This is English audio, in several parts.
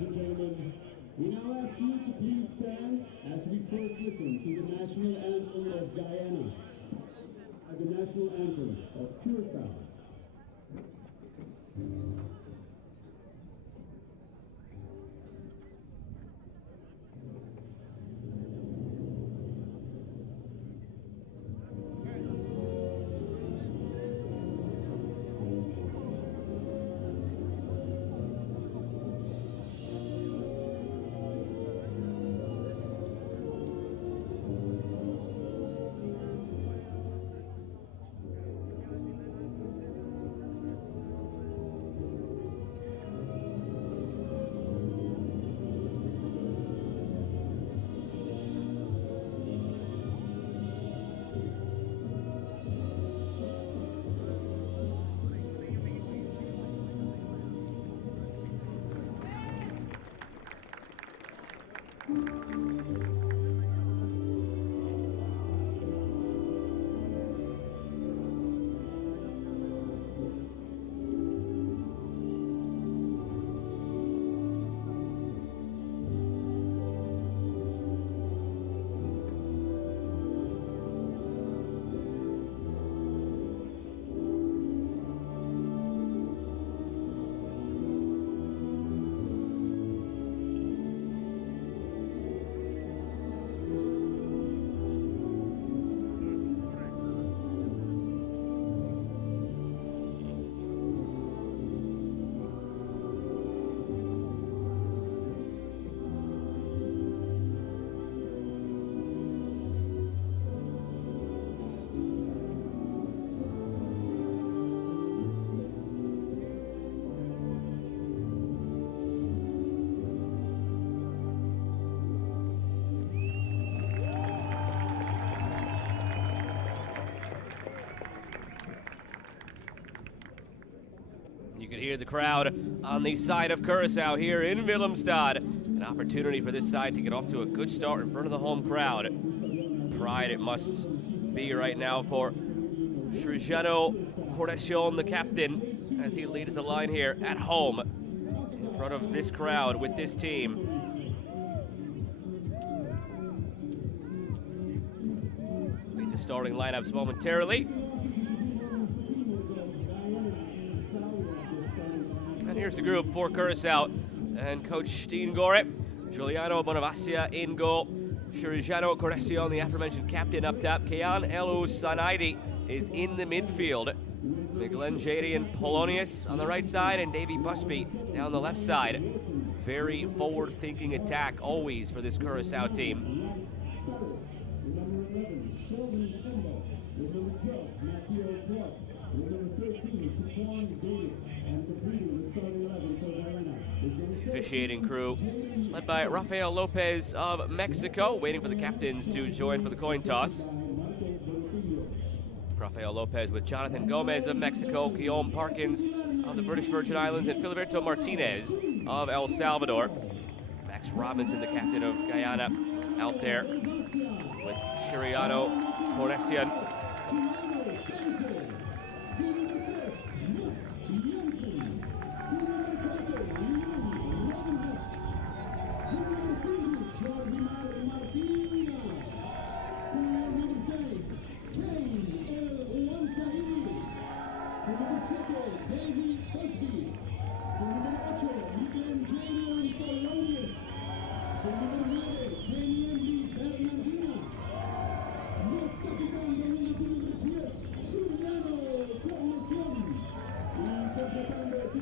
ladies and gentlemen. We now ask you to please stand as we first listen to the national anthem of Guyana, the national anthem of Curaçao. You can hear the crowd on the side of Curaçao here in Willemstad. An opportunity for this side to get off to a good start in front of the home crowd. Pride it must be right now for Curaçao, the captain, as he leads the line here at home in front of this crowd with this team. Meet the starting lineups momentarily. And here's the group for Curaçao and Coach Steen Gore. Giuliano Bonavassia in goal. Curaçao, the aforementioned captain up top. Kean Elu Sanaidi is in the midfield. Miglen Jady and Polonius on the right side, and Davy Busby down the left side. Very forward-thinking attack always for this Curaçao team. The officiating crew led by Rafael Lopez of Mexico, waiting for the captains to join for the coin toss. Rafael Lopez with Jonathan Gomez of Mexico, Guillaume Parkins of the British Virgin Islands, and Filiberto Martinez of El Salvador. Max Robinson, the captain of Guyana, out there with Shiriano Coresian.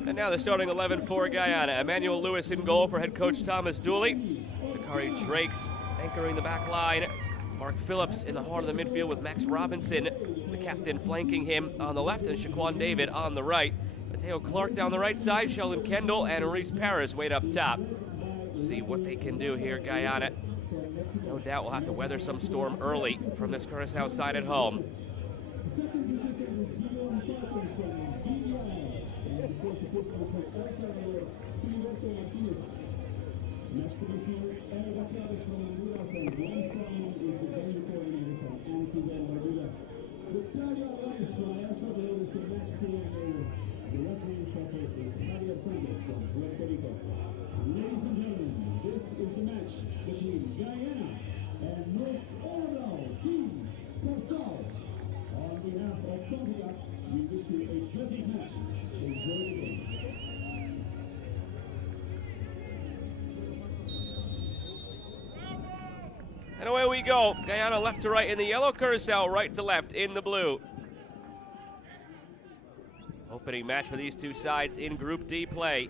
And now the starting 11 for Guyana. Emmanuel Lewis in goal for head coach Thomas Dooley. Dakari Drakes anchoring the back line. Mark Phillips in the heart of the midfield with Max Robinson, the captain, flanking him on the left, and Shaquan David on the right. Mateo Clark down the right side, Sheldon Kendall and Reese Paris wait up top. See what they can do here, Guyana. No doubt we'll have to weather some storm early from this Curaçao side at home. The referee setter is Javier Santos from Puerto Rico. Ladies and gentlemen, this is the match between Guyana and North Orlando Team Curaçao. On behalf of Concacaf, we wish you a pleasant match. Enjoy the game. And away we go. Guyana left to right in the yellow, Curaçao right to left in the blue. Opening match for these two sides in Group D play.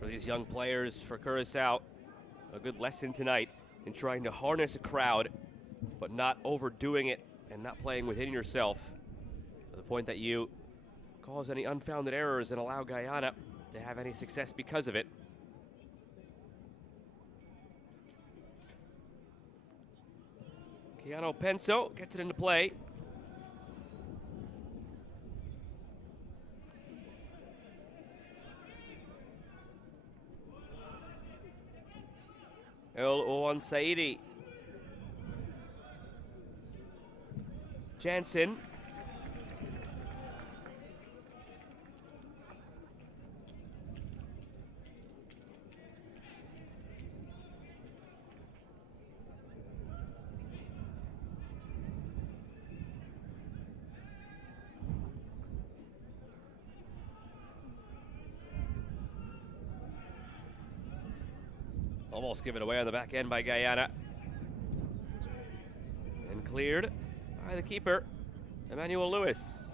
For these young players, for Curaçao, a good lesson tonight in trying to harness a crowd, but not overdoing it and not playing within yourself to the point that you cause any unfounded errors and allow Guyana to have any success because of it. Keanu Penso gets it into play. El Owan Saidi. Jansen. Almost given away on the back end by Guyana. And cleared by the keeper, Emmanuel Lewis.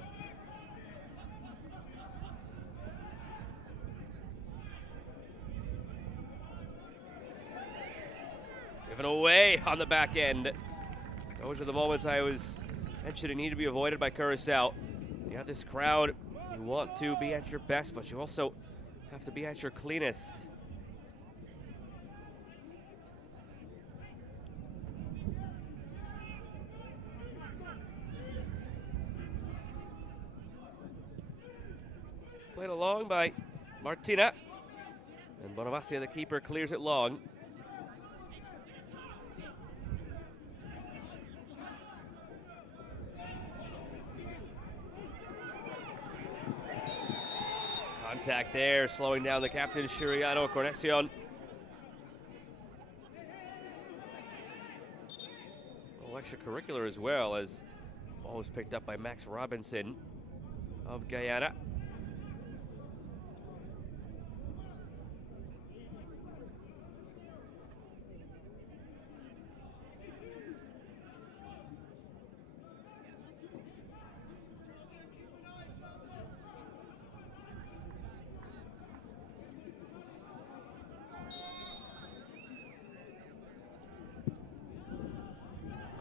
Given away on the back end. Those are the moments I was mentioning need to be avoided by Curaçao. You have this crowd, you want to be at your best, but you also have to be at your cleanest. Played along by Martina. And Bonavacia, the keeper, clears it long. Contact there, slowing down the captain, Shiriano Cornecion. Well, extracurricular as well, as ball was picked up by Max Robinson of Guyana.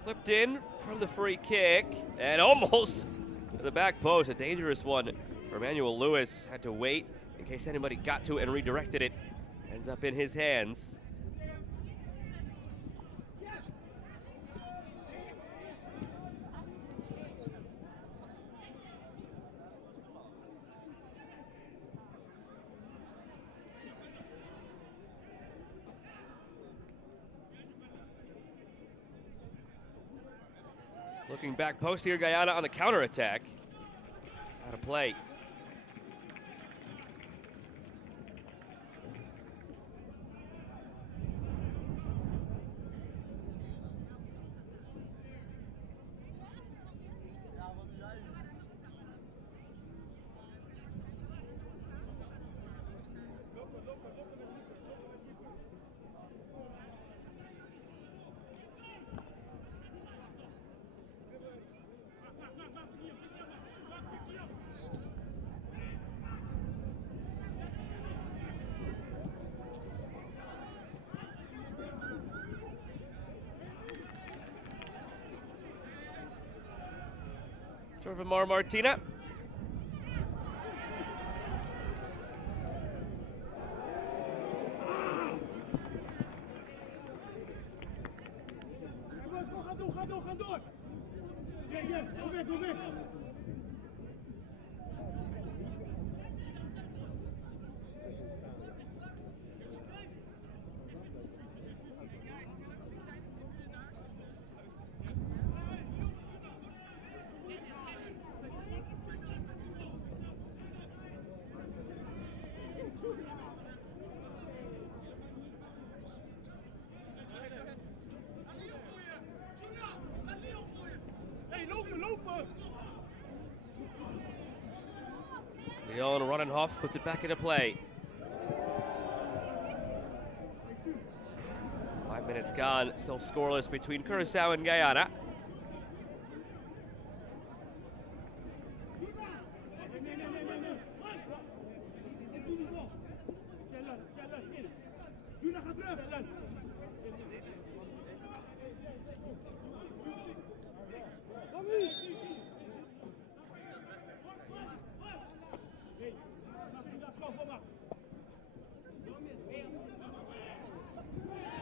Clipped in from the free kick and almost to the back post. A dangerous one for Emmanuel Lewis. Had to wait in case anybody got to it and redirected it. Ends up in his hands. Looking back post here, Guyana on the counterattack. Out of play. Serve Mar Martina. Leon Ronnenhoff puts it back into play. 5 minutes gone, still scoreless between Curaçao and Guyana.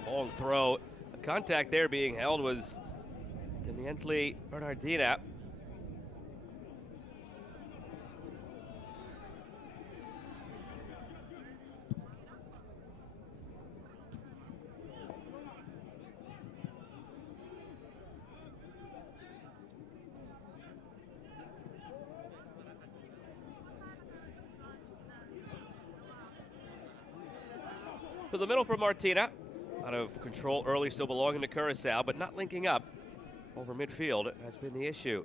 Long throw. The contact there being held was Teniente Bernardina. To the middle for Martina. Out of control early, still belonging to Curaçao, but not linking up over midfield has been the issue.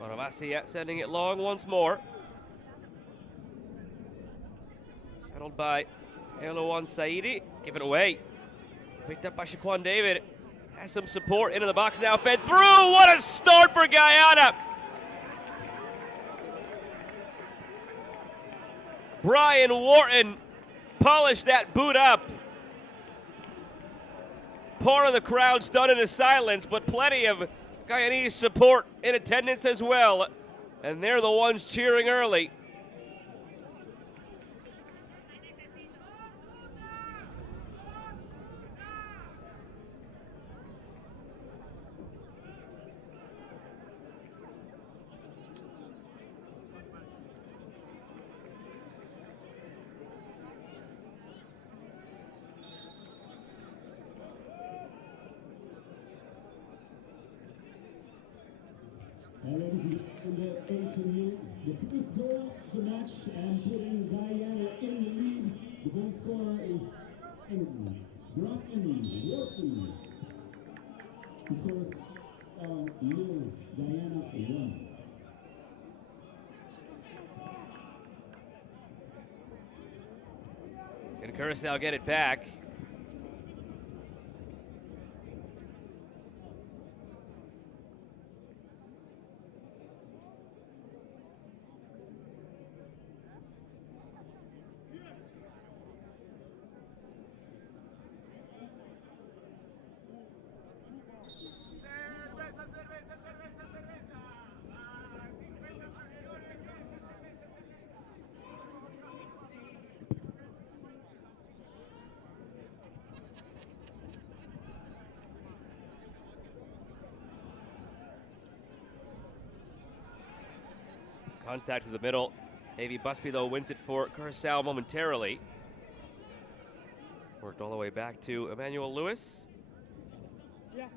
Bonavacia sending it long once more. Settled by Eloan Saidi. Give it away. Picked up by Shaquan David. Has some support into the box now. Fed through. What a start for Guyana. Brian Wharton polished that boot up. Part of the crowd stunned into silence, but plenty of Guyanese support in attendance as well. And they're the ones cheering early. Ladies and gentlemen, the first goal of the match and putting Guyana in the lead. The goal scorer is Wharton. He scores Lille, Guyana 1. Can Curaçao get it back? Contact to the middle. Davey Busby, though, wins it for Curaçao momentarily. Worked all the way back to Emmanuel Lewis. Yeah.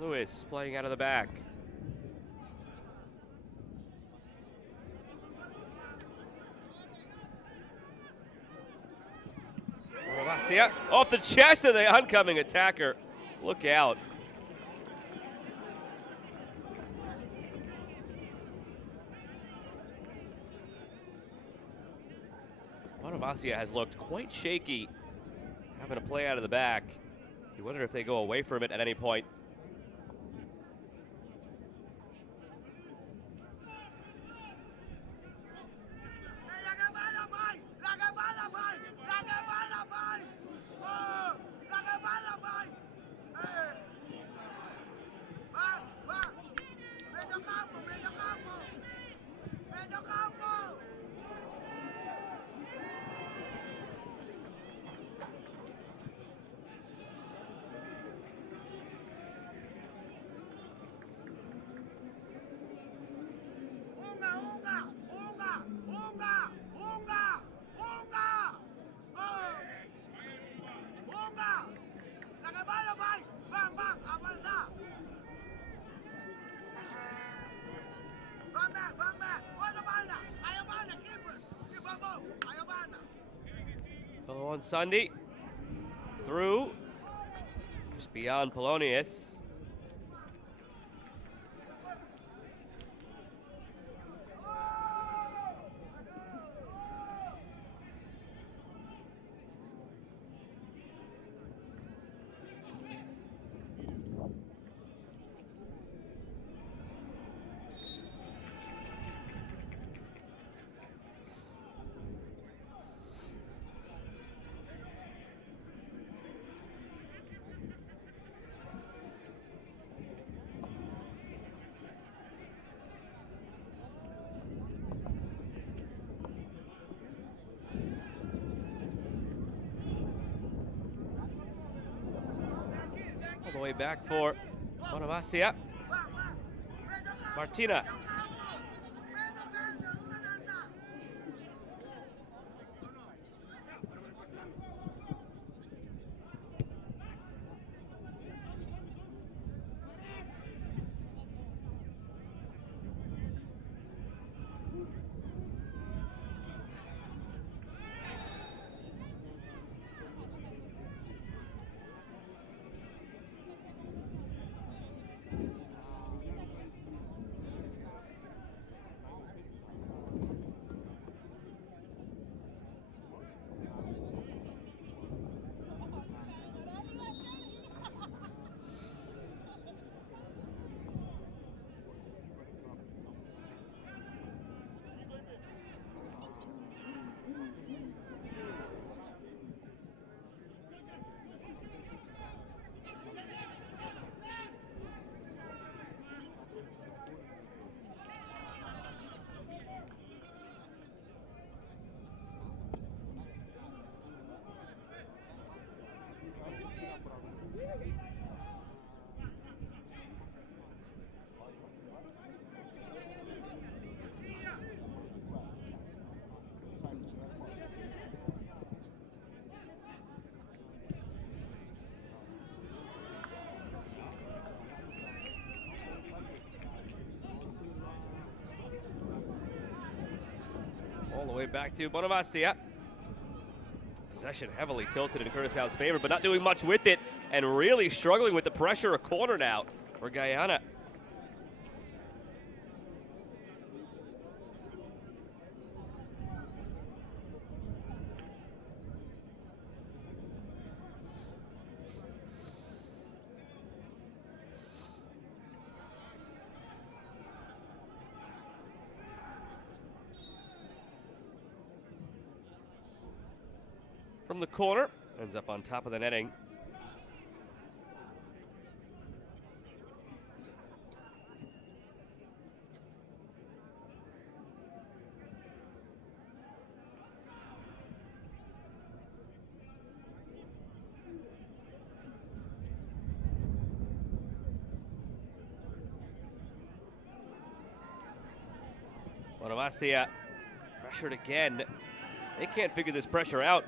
Lewis playing out of the back. Bonavacia off the chest of the oncoming attacker. Look out. Bonavacia has looked quite shaky, having to play out of the back. You wonder if they go away from it at any point. On Sunday, through, just beyond Polonius. All the way back for Bonavacia. Martina. All the way back to Bonavacia. Possession heavily tilted in Curaçao's favor, but not doing much with it, and really struggling with the pressure. A corner now for Guyana. From the corner, ends up on top of the netting. Bonavacia pressured again. They can't figure this pressure out.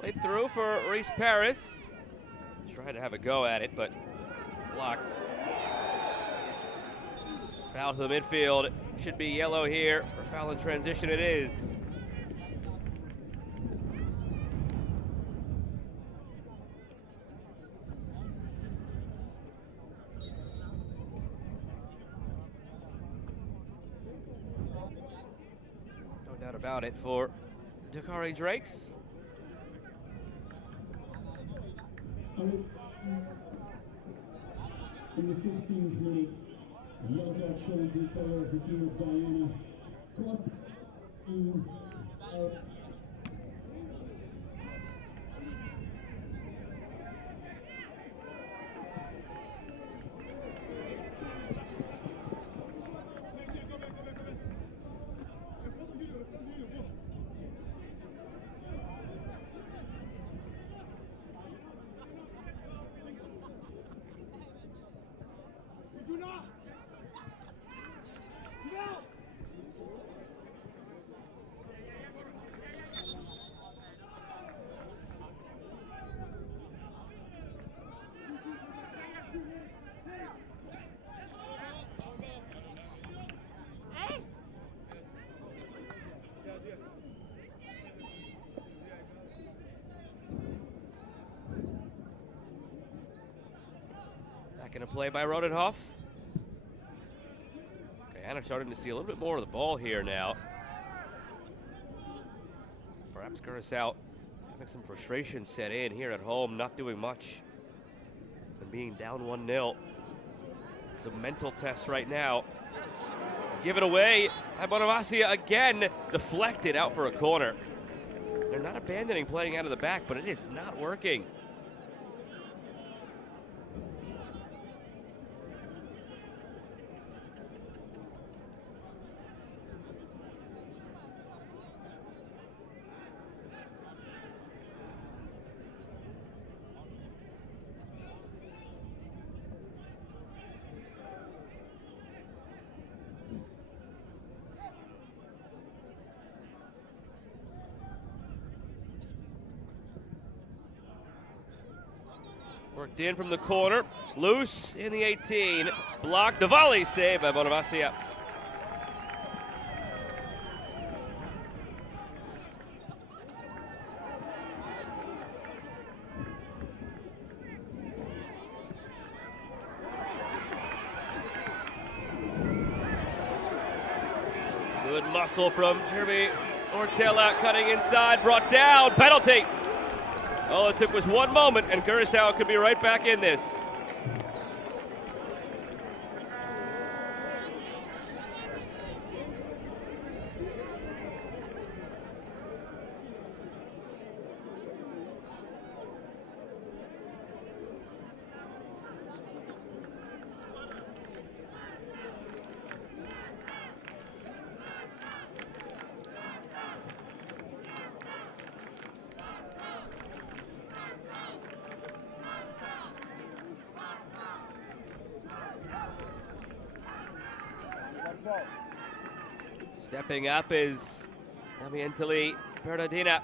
Played through for Reese Paris. Tried to have a go at it, but blocked. Foul to the midfield. Should be yellow here for foul in transition. It is. No doubt about it for Dakari Drakes. In the 16th minute, yellow card showing two players, the team of Guyana, caught in Back into play by Rodenhoff. Guyana starting to see a little bit more of the ball here now. Perhaps Curaçao having some frustration set in here at home, not doing much and being down 1-0. It's a mental test right now. Give it away by Bonavacia again, deflected out for a corner. They're not abandoning playing out of the back, but it is not working. Worked in from the corner, loose in the 18, blocked, the volley saved by Bonavacia. Good muscle from Jeremy Ortella, cutting inside, brought down, penalty. All it took was one moment, and Curaçao could be right back in this. Stepping up is Damientali Bernardina.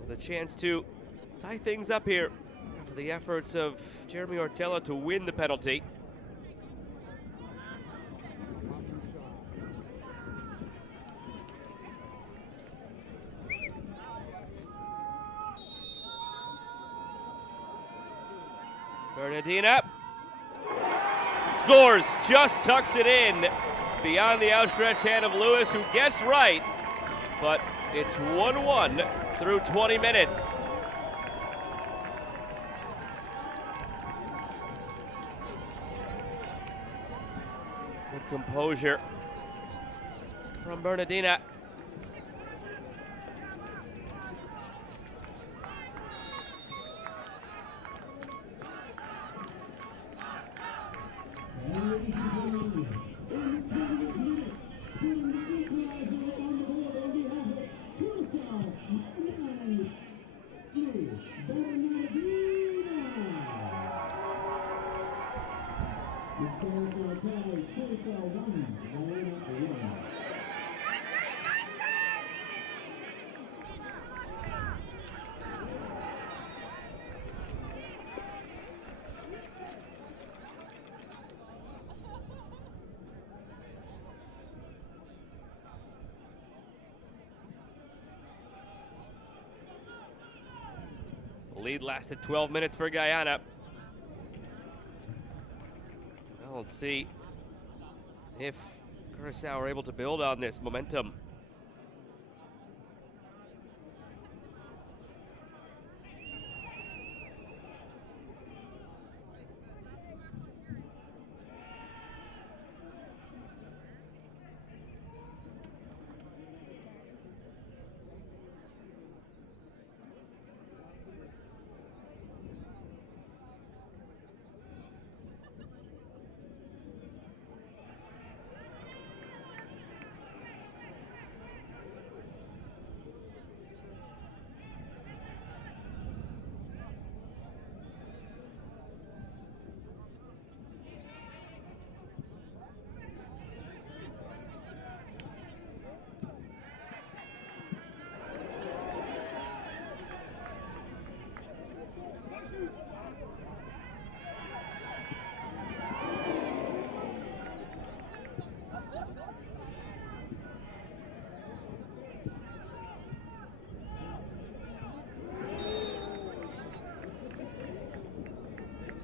With a chance to tie things up here after the efforts of Jeremy Ortella to win the penalty. Bernardina scores, just tucks it in beyond the outstretched hand of Lewis, who gets right, but it's 1-1 through 20 minutes. Good composure from Bernardina. Ladies and gentlemen, in the 20th minute, putting the equalizer on the board on behalf of Curaçao, the scores are tied, Curaçao 1, Guyana 1. The lead lasted 12 minutes for Guyana. Well, let's see if Curaçao are able to build on this momentum.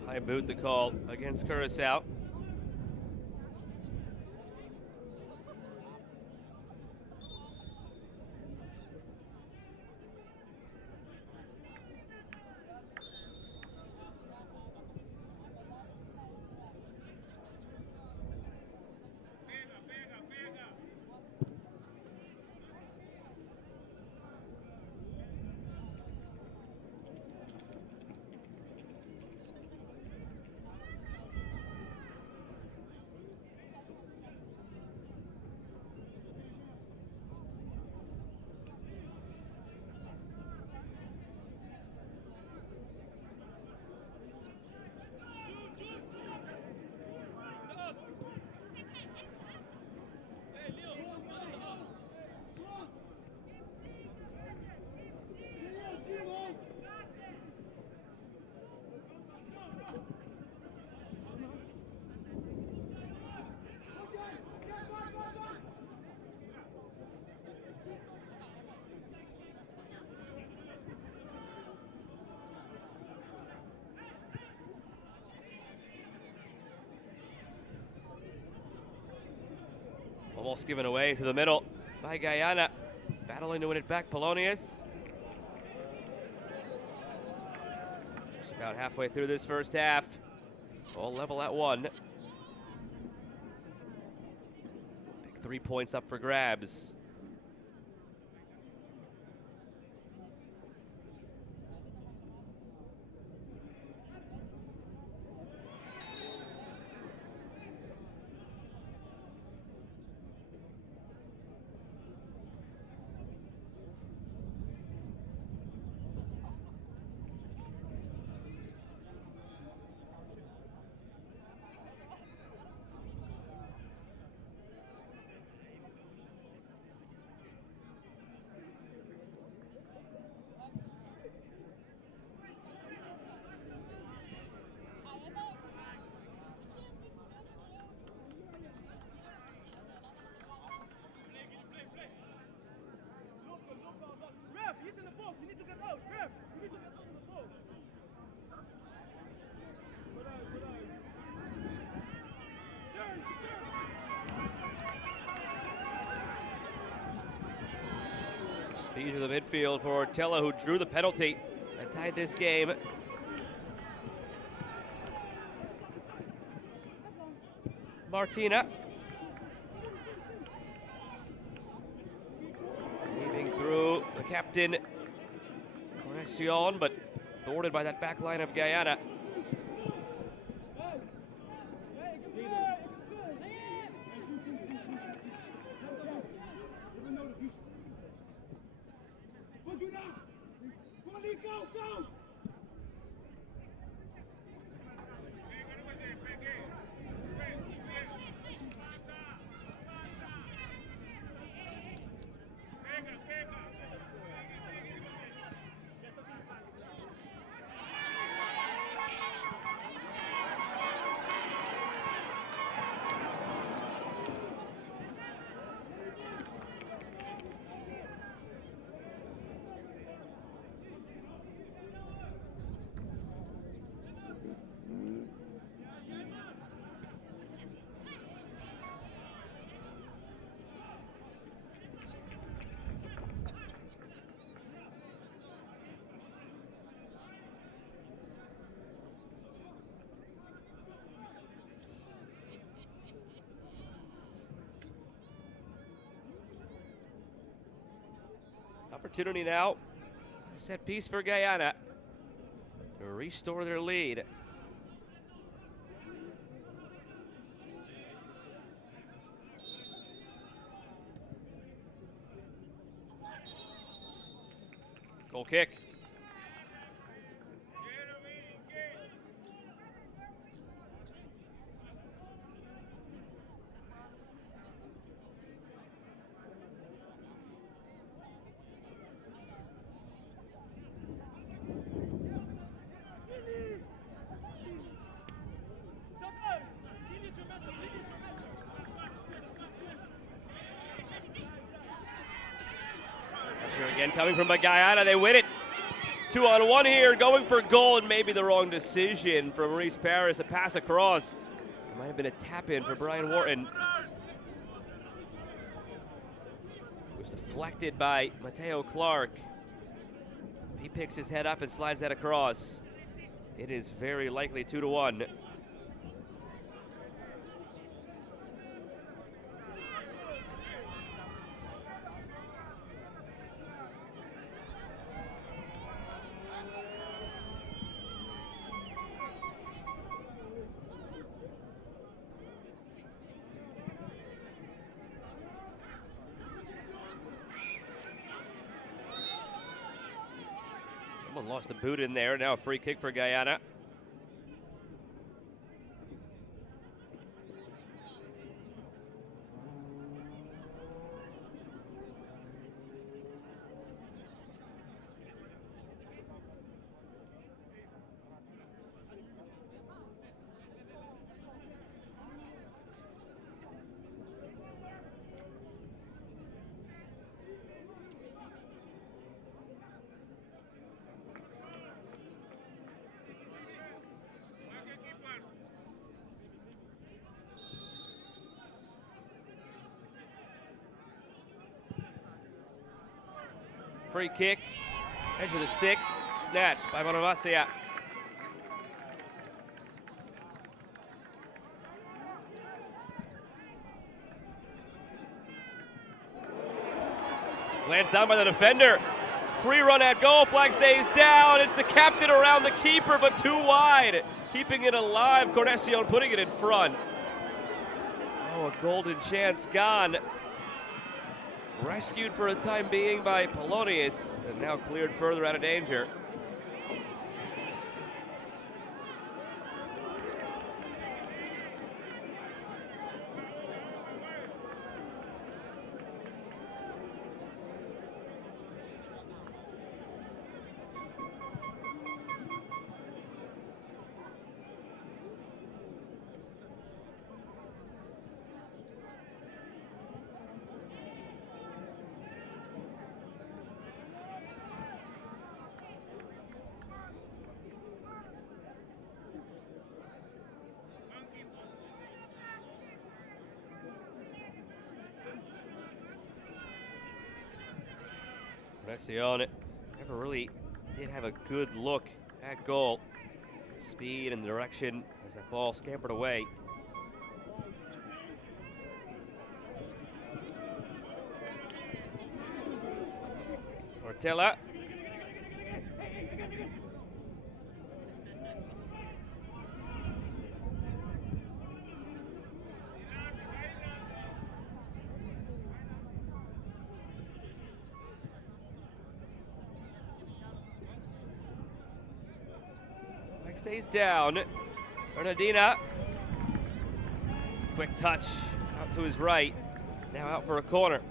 High boot the call against Curaçao. Almost given away to the middle by Guyana. Battling to win it back, Polonius. Just about halfway through this first half. All level at 1. Big 3 points up for grabs. Speed to the midfield for Ortella, who drew the penalty that tied this game. Martina captain Curaçao, but thwarted by that back line of Guyana. Opportunity now, set piece for Guyana to restore their lead. Goal kick. Pressure again coming from Guyana. They win it. 2-on-1 here, going for goal, and maybe the wrong decision from Maurice Paris. A pass across. It might have been a tap-in for Brian Wharton. It was deflected by Mateo Clark. If he picks his head up and slides that across, it is very likely 2-1. Someone lost the boot in there. Now a free kick for Guyana. Free kick, edge of the 6, snatched by Bonavacia. Glanced down by the defender. Free run at goal, flag stays down. It's the captain around the keeper, but too wide. Keeping it alive, Curaçao putting it in front. Oh, a golden chance gone. Rescued for a time being by Polonius, and now cleared further out of danger. Curaçao never really did have a good look at goal. The speed and the direction as that ball scampered away. Stella. Flag stays down. Bernardina. Quick touch out to his right. Now out for a corner.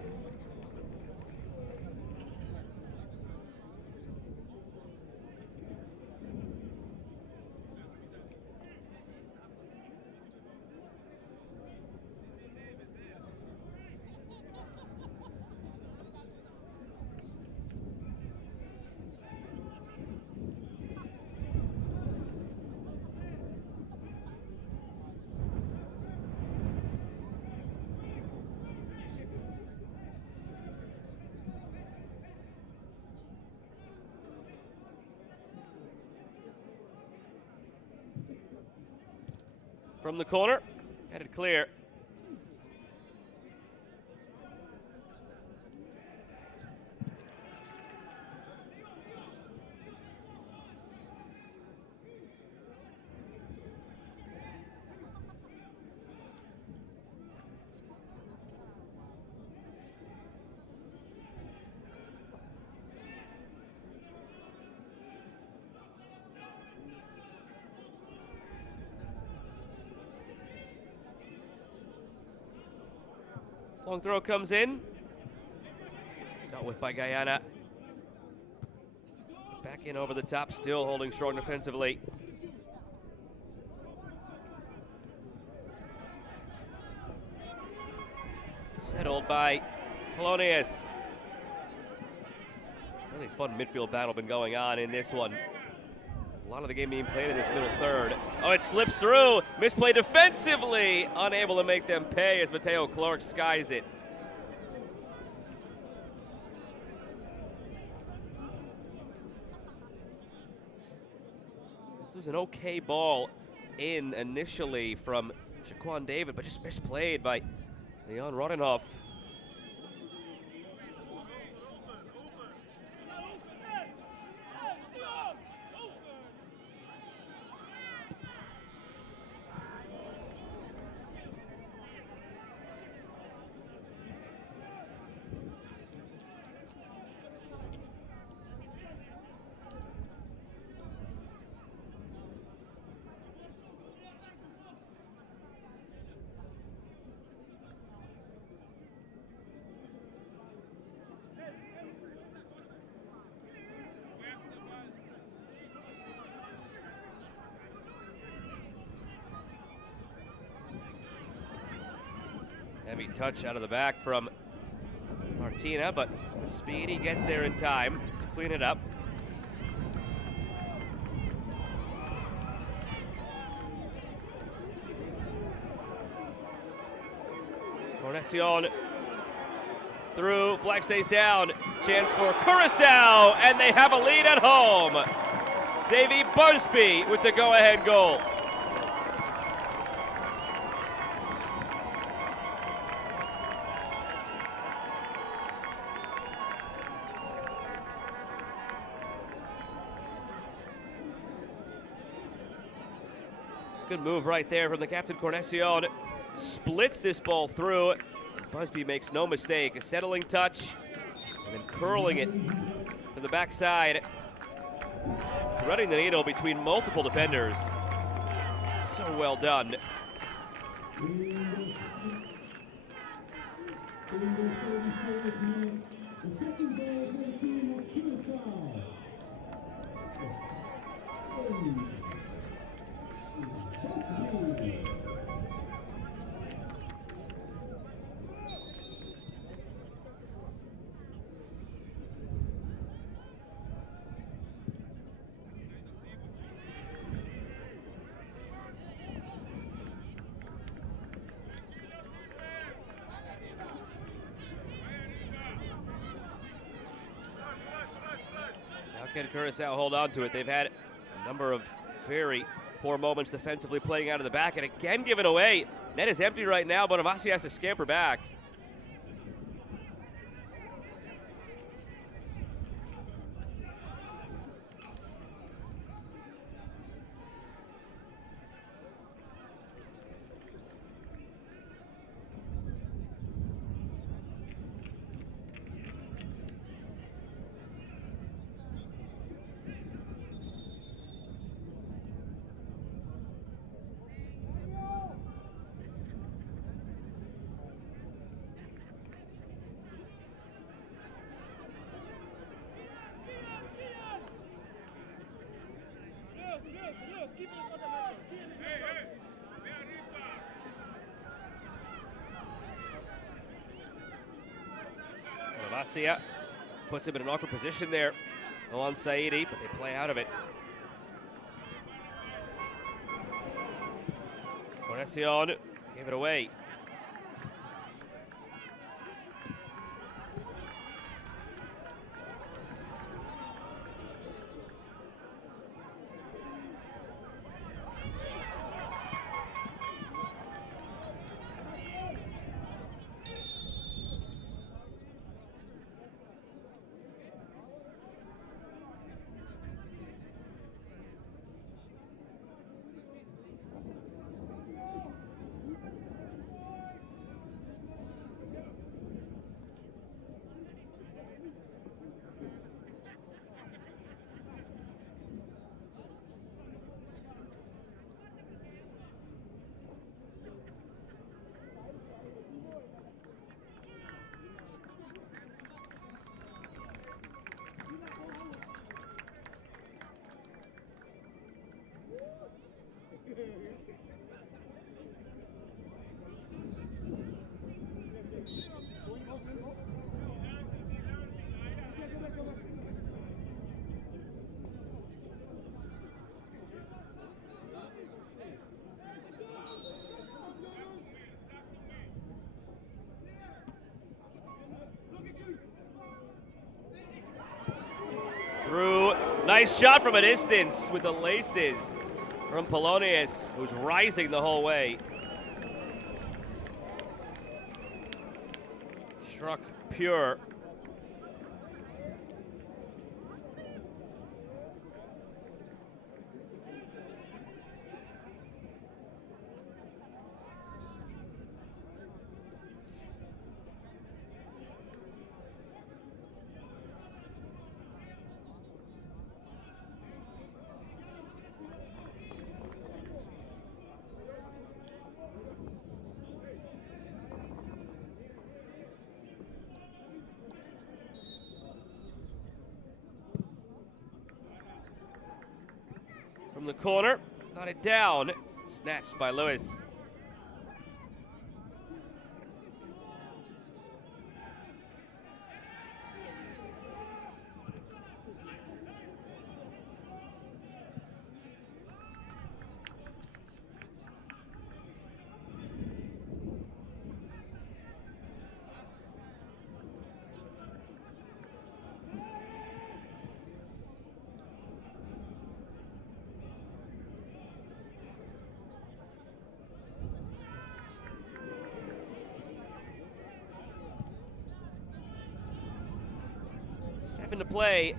From the corner, headed clear. Long throw comes in. Dealt with by Guyana. Back in over the top, still holding strong defensively. Settled by Polonius. Really fun midfield battle been going on in this one. A lot of the game being played in this middle third. Oh, it slips through. Misplay defensively. Unable to make them pay as Mateo Clark skies it. This was an okay ball in initially from Shaquan David, but just misplayed by Leon Rodenhoff. Heavy touch out of the back from Martina, but Speedy gets there in time to clean it up. Cornecion through, flag stays down. Chance for Curaçao, and they have a lead at home. Davey Busby with the go-ahead goal. Good move right there from the captain, Cornecion. Splits this ball through. Busby makes no mistake. A settling touch, and then curling it to the backside. Threading the needle between multiple defenders. So well done. Can Curaçao hold on to it? They've had a number of very poor moments defensively playing out of the back, and again given away. Net is empty right now, but Amasi has to scamper back. Asia puts him in an awkward position there on Saidi, but they play out of it. Conexion gave it away. Through, nice shot from a distance with the laces from Polonius, who's rising the whole way. Struck pure. From the corner, nodded down, snatched by Lewis. Seven to play.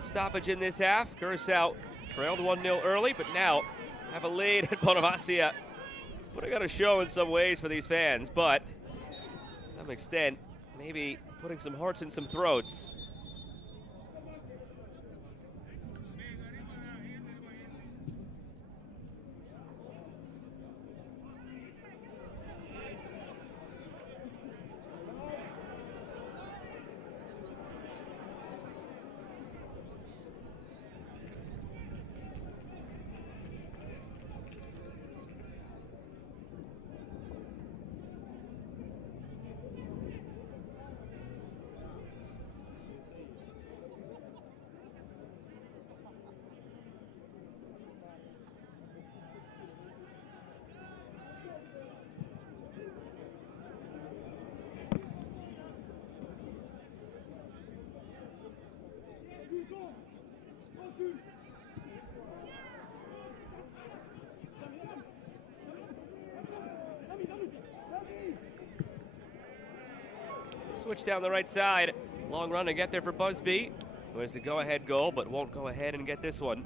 Stoppage in this half. Curaçao trailed 1-0 early, but now have a lead at Bonavacia. It's putting on a show in some ways for these fans, but to some extent, maybe putting some hearts in some throats. Switch down the right side. Long run to get there for Busby, who has the go-ahead goal, but won't go ahead and get this one.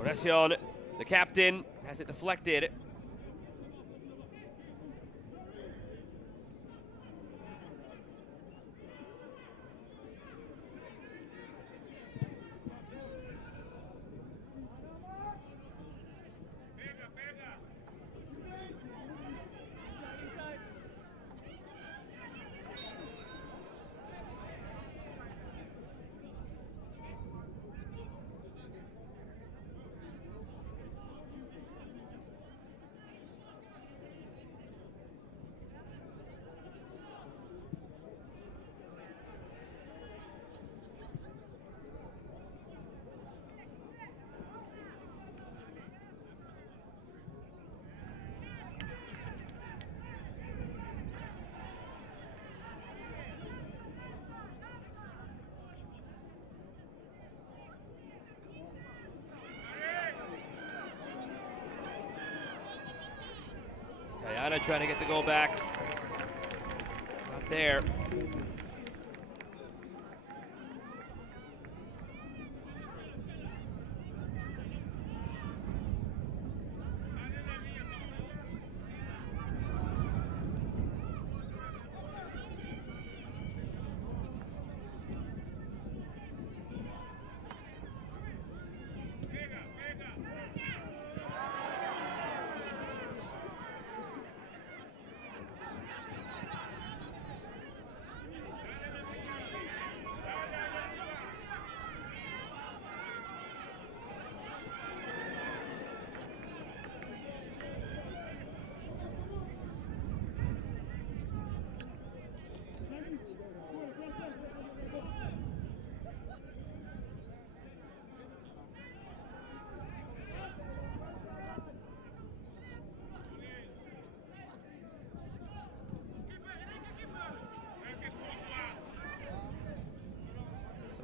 Conexion, the captain, has it deflected. Guyana trying to get the goal back. Not there.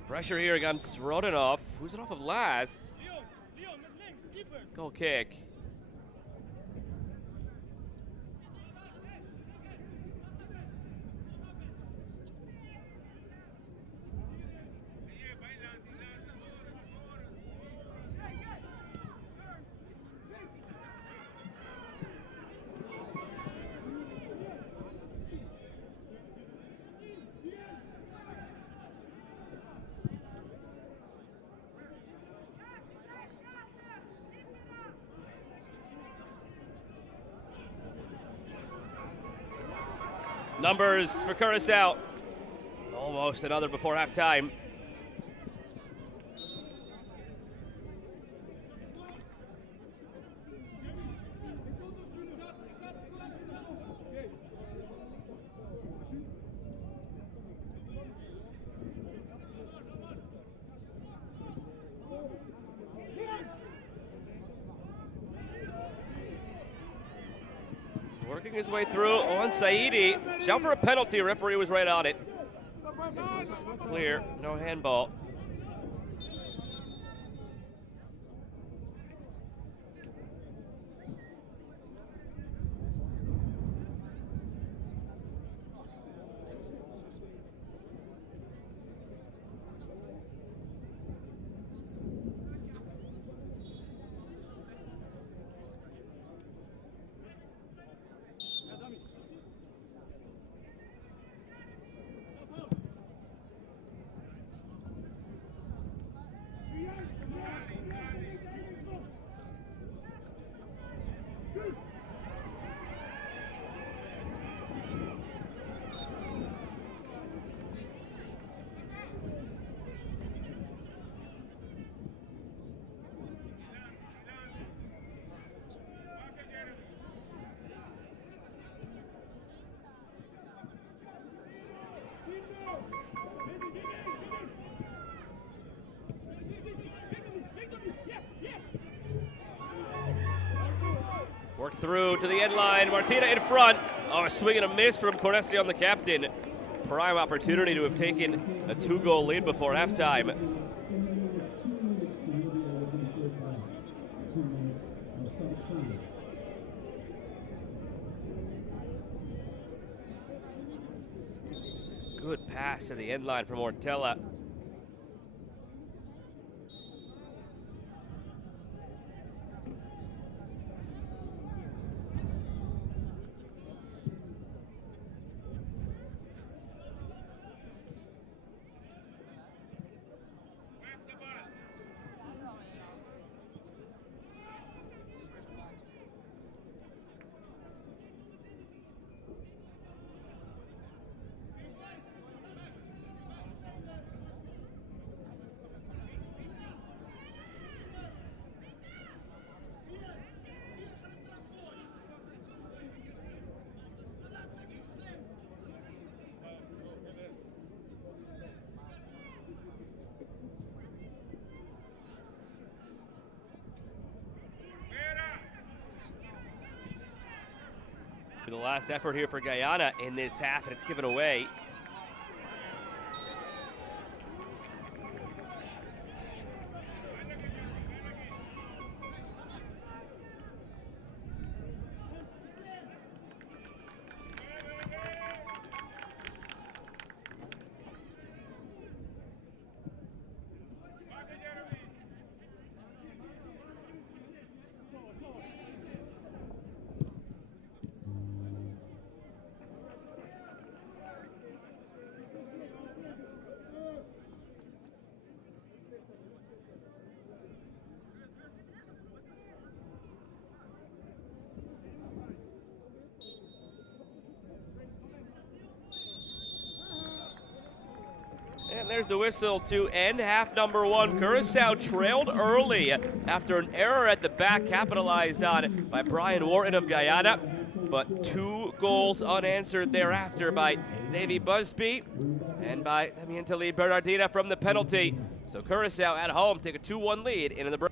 Pressure here against Rodinov, who's it off of last. Goal kick. Numbers for Curaçao. Almost another before halftime. Working his way through on Saidi. Shout for a penalty. Referee was right on it. So it was clear. No handball. Work through to the end line. Martina in front. Oh, a swing and a miss from Curaçao, the captain. Prime opportunity to have taken a 2-goal lead before halftime. It's a good pass to the end line from Ortella. The last effort here for Guyana in this half, and it's given away. And there's the whistle to end half number one. Curaçao trailed early after an error at the back capitalized on by Brian Wharton of Guyana, but 2 goals unanswered thereafter by Davey Busby and by Tamientali Bernardina from the penalty. So Curaçao at home take a 2-1 lead into the break.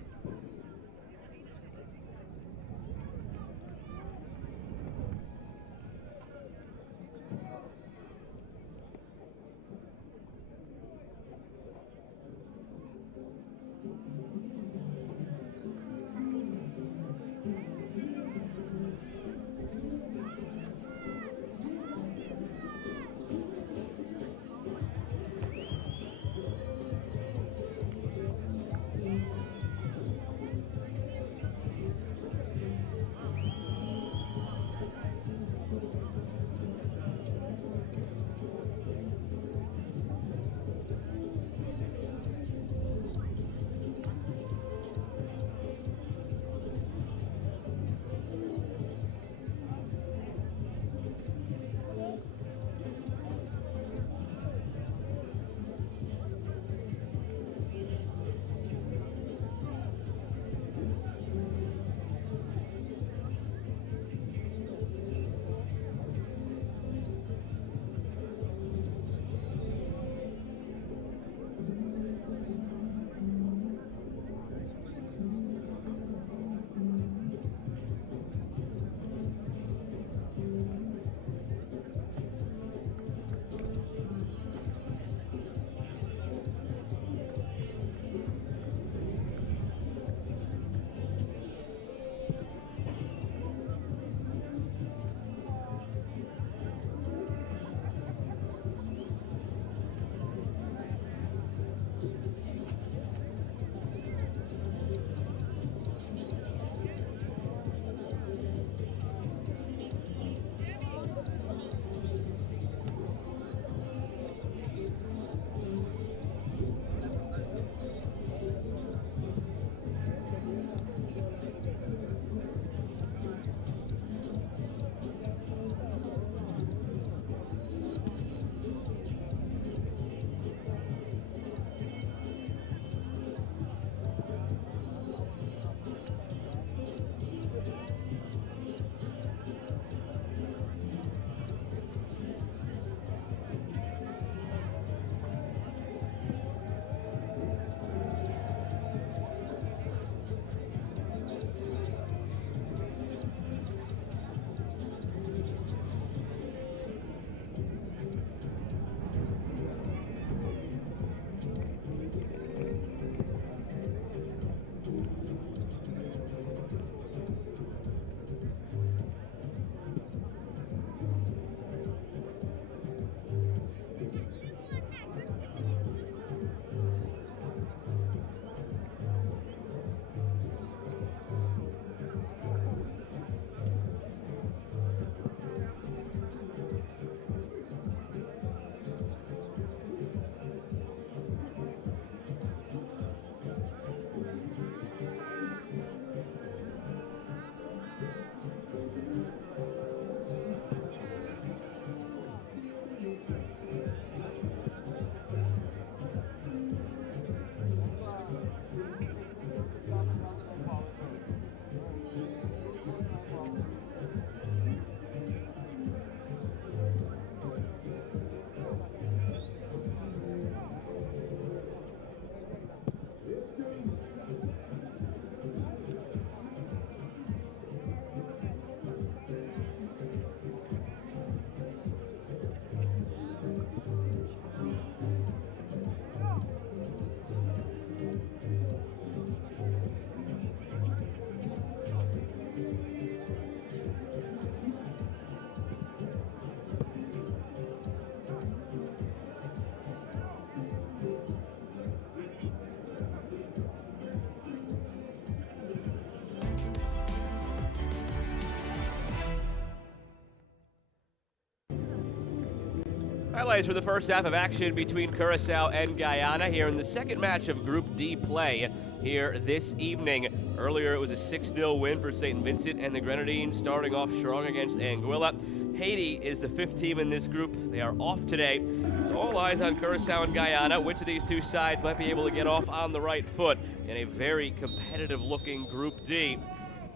Highlights for the first half of action between Curaçao and Guyana here in the second match of Group D play here this evening. Earlier, it was a 6-0 win for St. Vincent and the Grenadines, starting off strong against Anguilla. Haiti is the 5th team in this group. They are off today, so all eyes on Curaçao and Guyana. Which of these two sides might be able to get off on the right foot in a very competitive-looking Group D?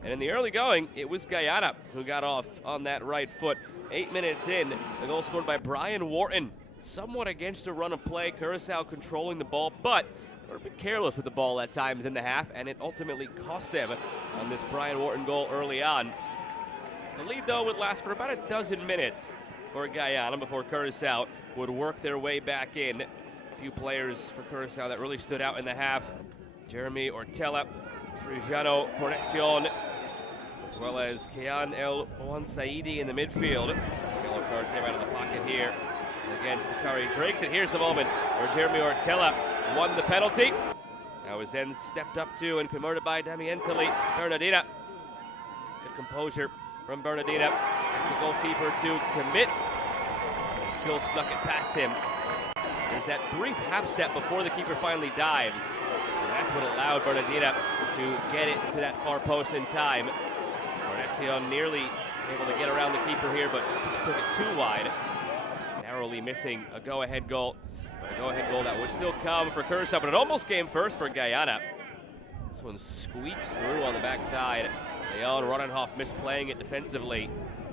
And in the early going, it was Guyana who got off on that right foot. 8 minutes in, the goal scored by Brian Wharton. Somewhat against a run of play, Curaçao controlling the ball, but they were a bit careless with the ball at times in the half, and it ultimately cost them on this Brian Wharton goal early on. The lead, though, would last for about a dozen minutes for Guyana before Curaçao would work their way back in. A few players for Curaçao that really stood out in the half. Jeremy Ortella, Trijano Cornecion, as well as Kian El Ouansaidi in the midfield. Yellow card came out of the pocket here against the Curry Drakes, and here's the moment where Jeremy Ortella won the penalty. That was then stepped up to and converted by Damientali Bernardina. Good composure from Bernardina, the goalkeeper to commit. And still snuck it past him. There's that brief half step before the keeper finally dives, and that's what allowed Bernardina to get it to that far post in time. Cornecion nearly able to get around the keeper here, but just took it too wide. Narrowly missing a go-ahead goal. But a go-ahead goal that would still come for Curaçao, but it almost came first for Guyana. This one squeaks through on the backside. Leon Roddenhoff misplaying it defensively.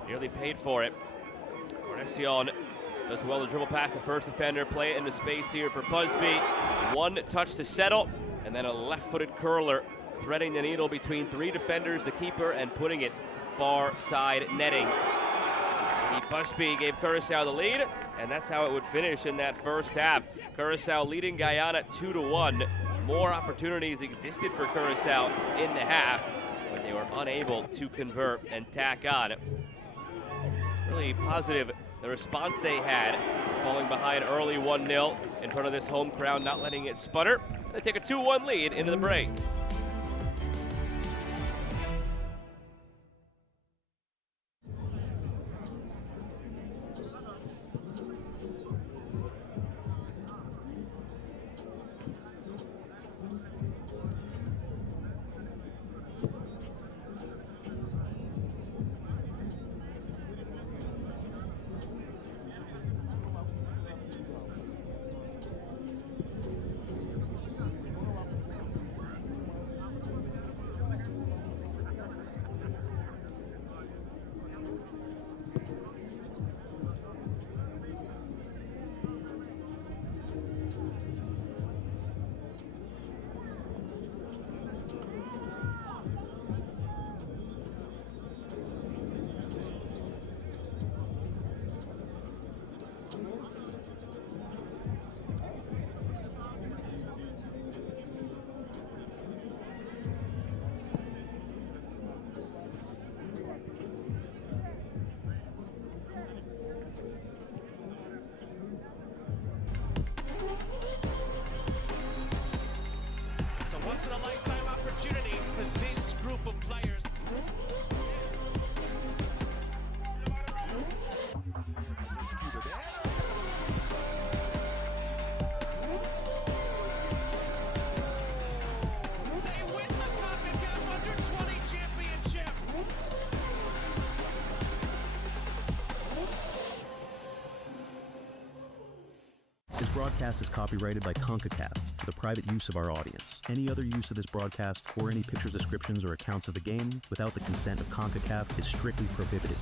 Nearly paid for it. Cornecion does well to dribble past the first defender, play it into space here for Busby. One touch to settle, and then a left-footed curler threading the needle between 3 defenders, the keeper, and putting it far side netting. Busby gave Curaçao the lead, and that's how it would finish in that first half. Curaçao leading Guyana 2-1. More opportunities existed for Curaçao in the half, but they were unable to convert and tack on. Really positive the response they had, falling behind early 1-0 in front of this home crowd, not letting it sputter. They take a 2-1 lead into the break. Once-in-a-lifetime opportunity for this group of players. They win the Concacaf Under-20 championship. This broadcast is copyrighted by Concacaf for the private use of our audience. Any other use of this broadcast or any pictures, descriptions, or accounts of the game without the consent of Concacaf is strictly prohibited.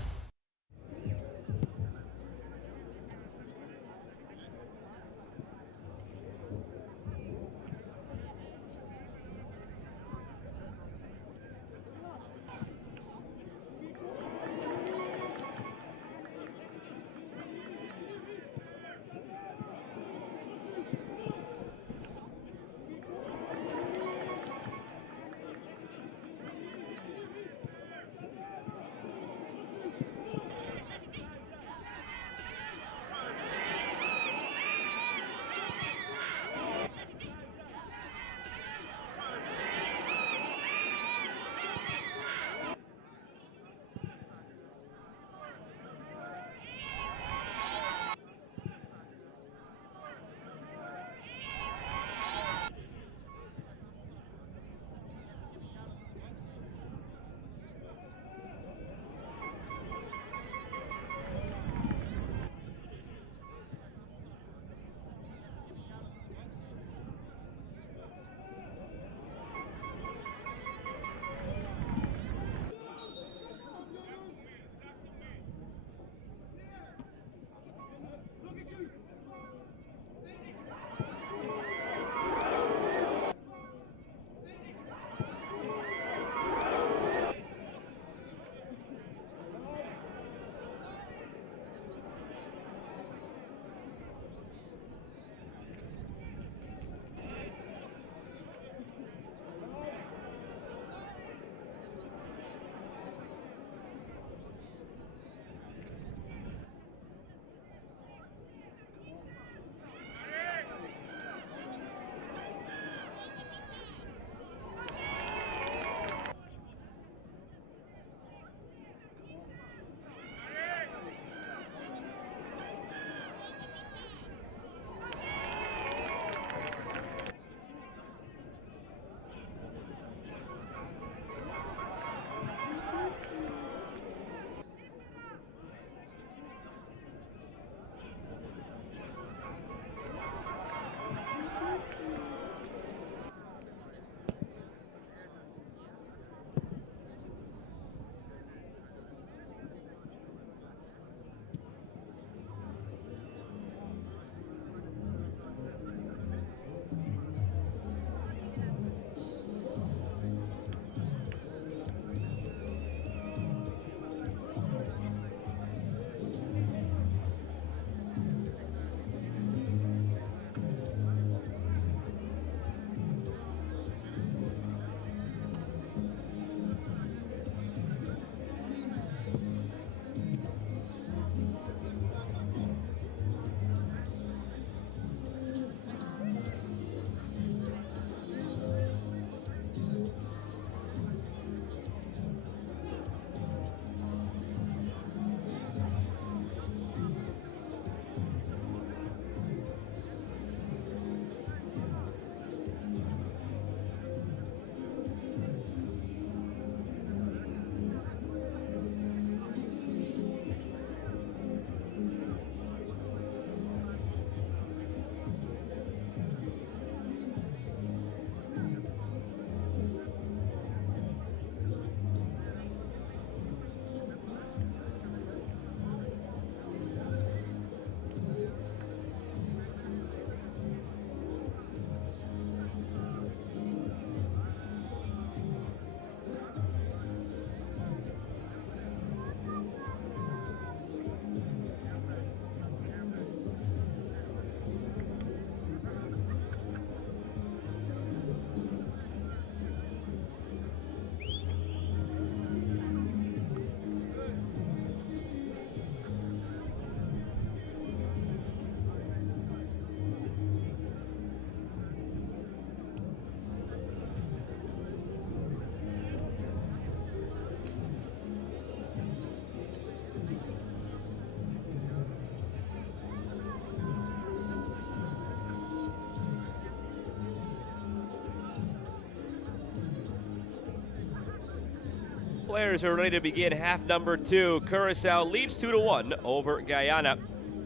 Players are ready to begin half number 2. Curaçao leads 2-1 over Guyana.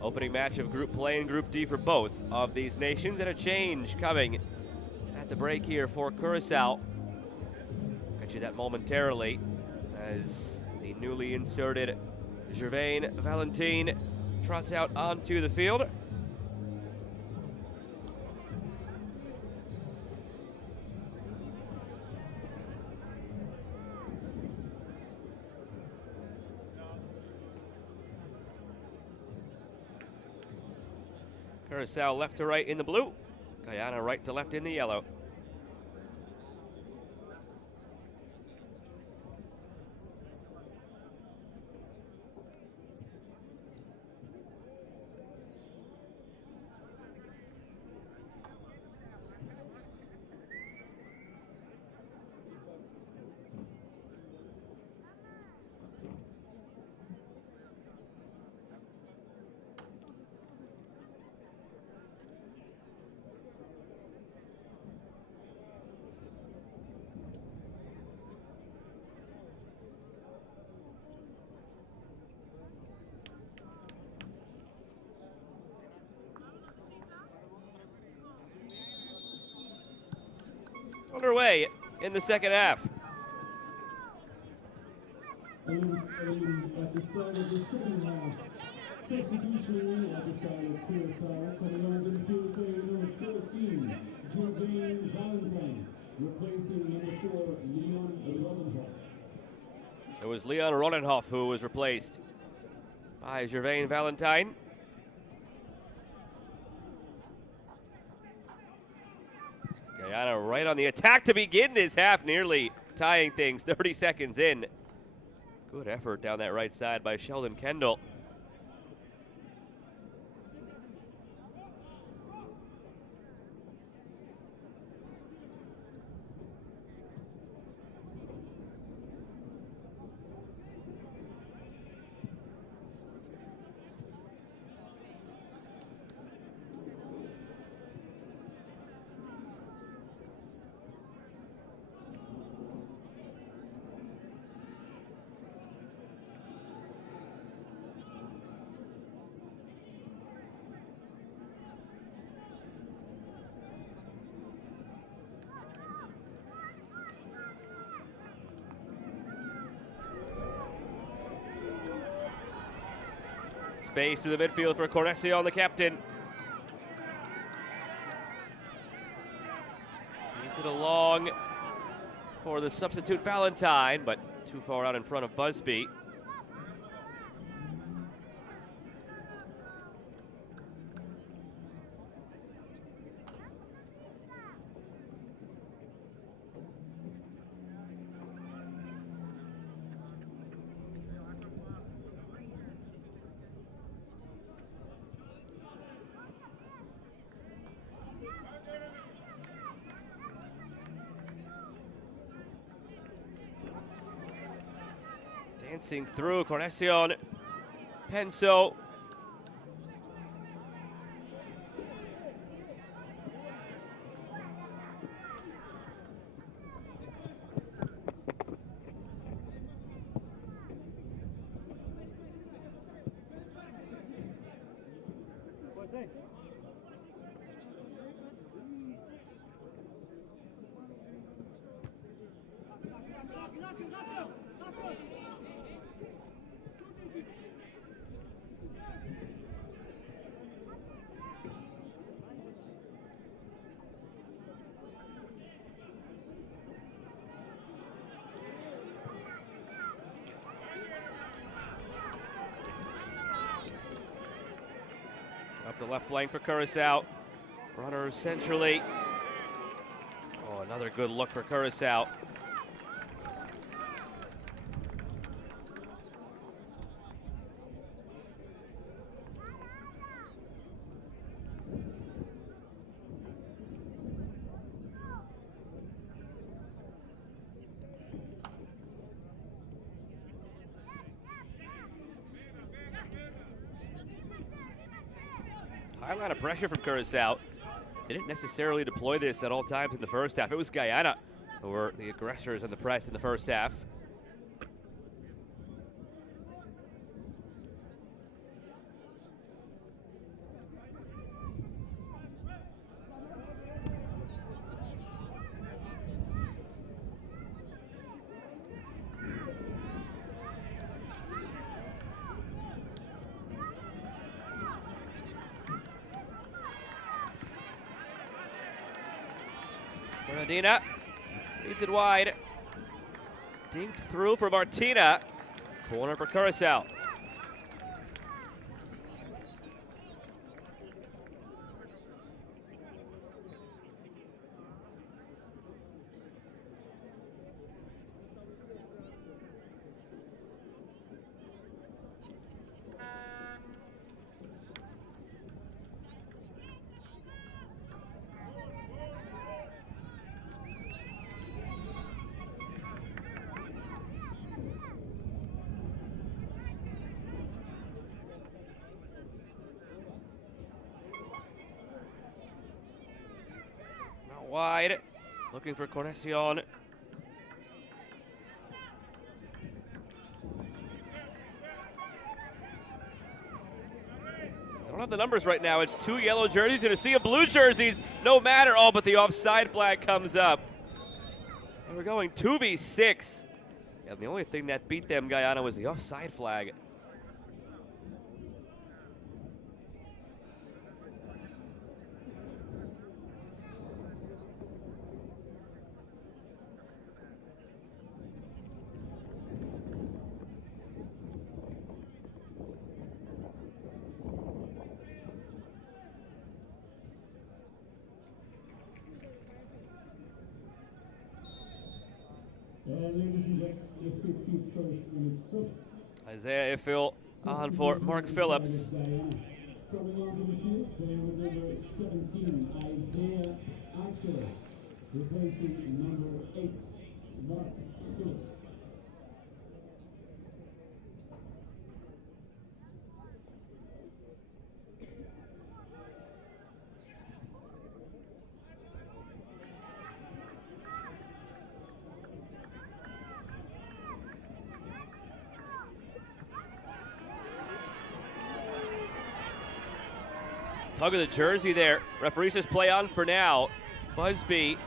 Opening match of Group Play and Group D for both of these nations, and a change coming at the break here for Curaçao. Got you that momentarily as the newly inserted Gervain Valentin trots out onto the field. Curaçao left to right in the blue, Guyana right to left in the yellow. Underway in the second half. At the start of the second half, substitution at the side of Curaçao, coming on to the field, player number 14, Gervain Valentin, replacing number 4, Leon Rodenhoff. It was Leon Rodenhoff who was replaced by Gervain Valentin. Guyana right on the attack to begin this half, nearly tying things 30 seconds in. Good effort down that right side by Sheldon Kendall. Space to the midfield for Curaçao, the captain. Feeds it along for the substitute Valentine, but too far out in front of Busby. Dancing through Curaçao, Penso. Up the left flank for Curaçao. Runner centrally. Oh, another good look for Curaçao. High line of pressure from Curaçao. They didn't necessarily deploy this at all times in the first half. It was Guyana who were the aggressors in the press in the first half. Bernardina feeds it wide. Dinked through for Martina. Corner for Curaçao. Wide, looking for Concepcion. I don't have the numbers right now. It's 2 yellow jerseys and a sea of blue jerseys. No matter, all but the offside flag comes up. And we're going 2v6. And the only thing that beat them, Guyana, was the offside flag. Ladies and gents, the 51st minute sus. Isaiah Iffel on for Mark Phillips. Coming onto the field, playing with number 17, Isaiah Iffel, replacing number 8, Mark Phillips. Tug of the jersey there. Referee says play on for now. Busby.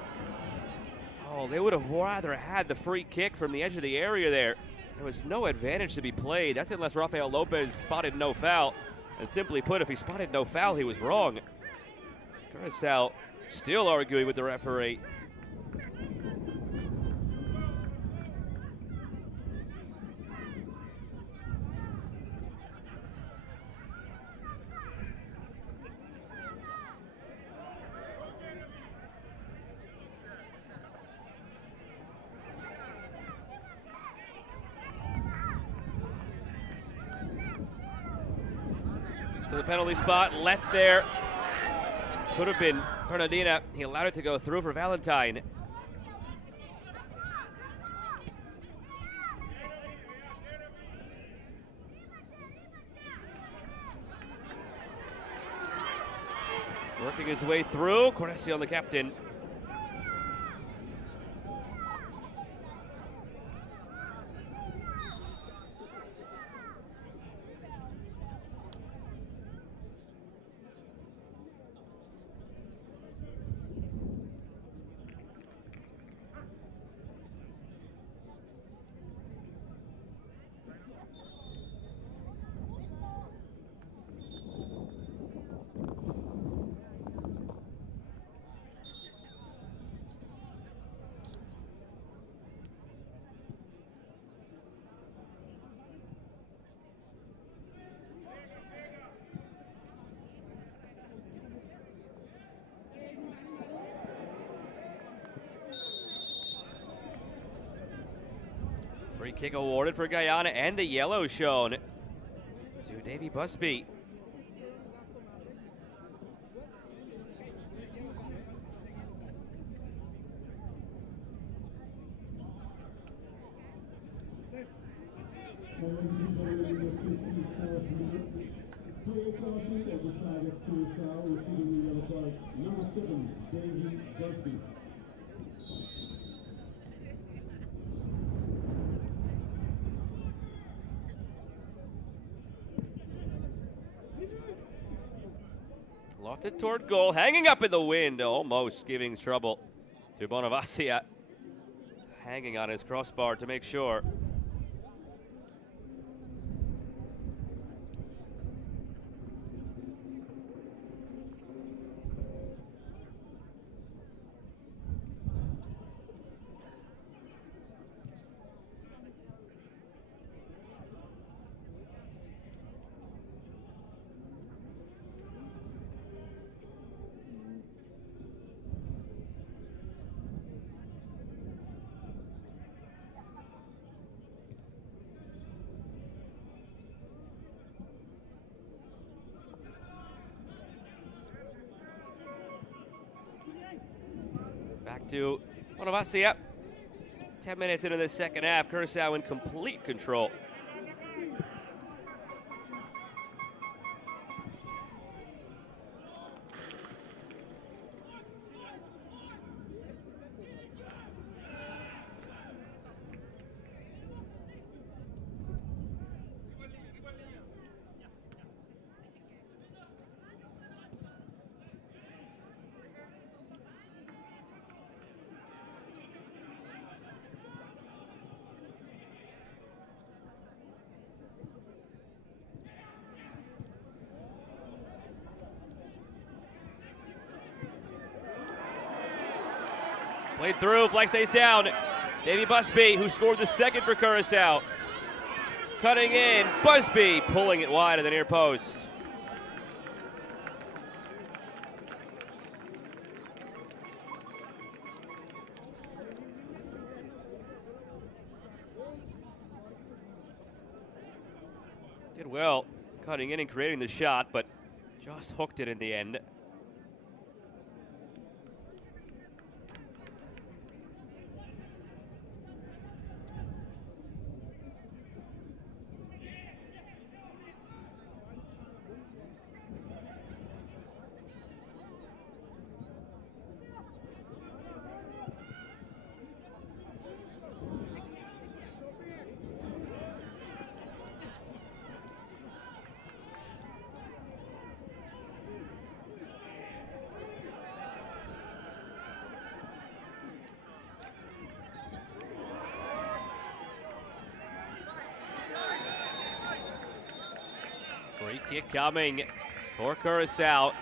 Oh, they would have rather had the free kick from the edge of the area there. There was no advantage to be played. That's unless Rafael Lopez spotted no foul. And simply put, if he spotted no foul, he was wrong. Curaçao still arguing with the referee. To the penalty spot, left there. Could have been Bernardina. He allowed it to go through for Valentine. Working his way through. Curaçao, the captain. Free kick awarded for Guyana and the yellow shown to Davy Busby. Player caution at the side of Curaçao, receiving the yellow card, number 7, Davy Busby. Lofted toward goal, hanging up in the wind, almost giving trouble to Bonavacia. Hanging on his crossbar to make sure. to Bonavacia. 10 minutes into the second half, Curaçao in complete control. Played through, flag stays down. Davey Busby, who scored the second for Curaçao. Cutting in, Busby pulling it wide of the near post. Did well, cutting in and creating the shot, but just hooked it in the end. Free kick coming for Curaçao,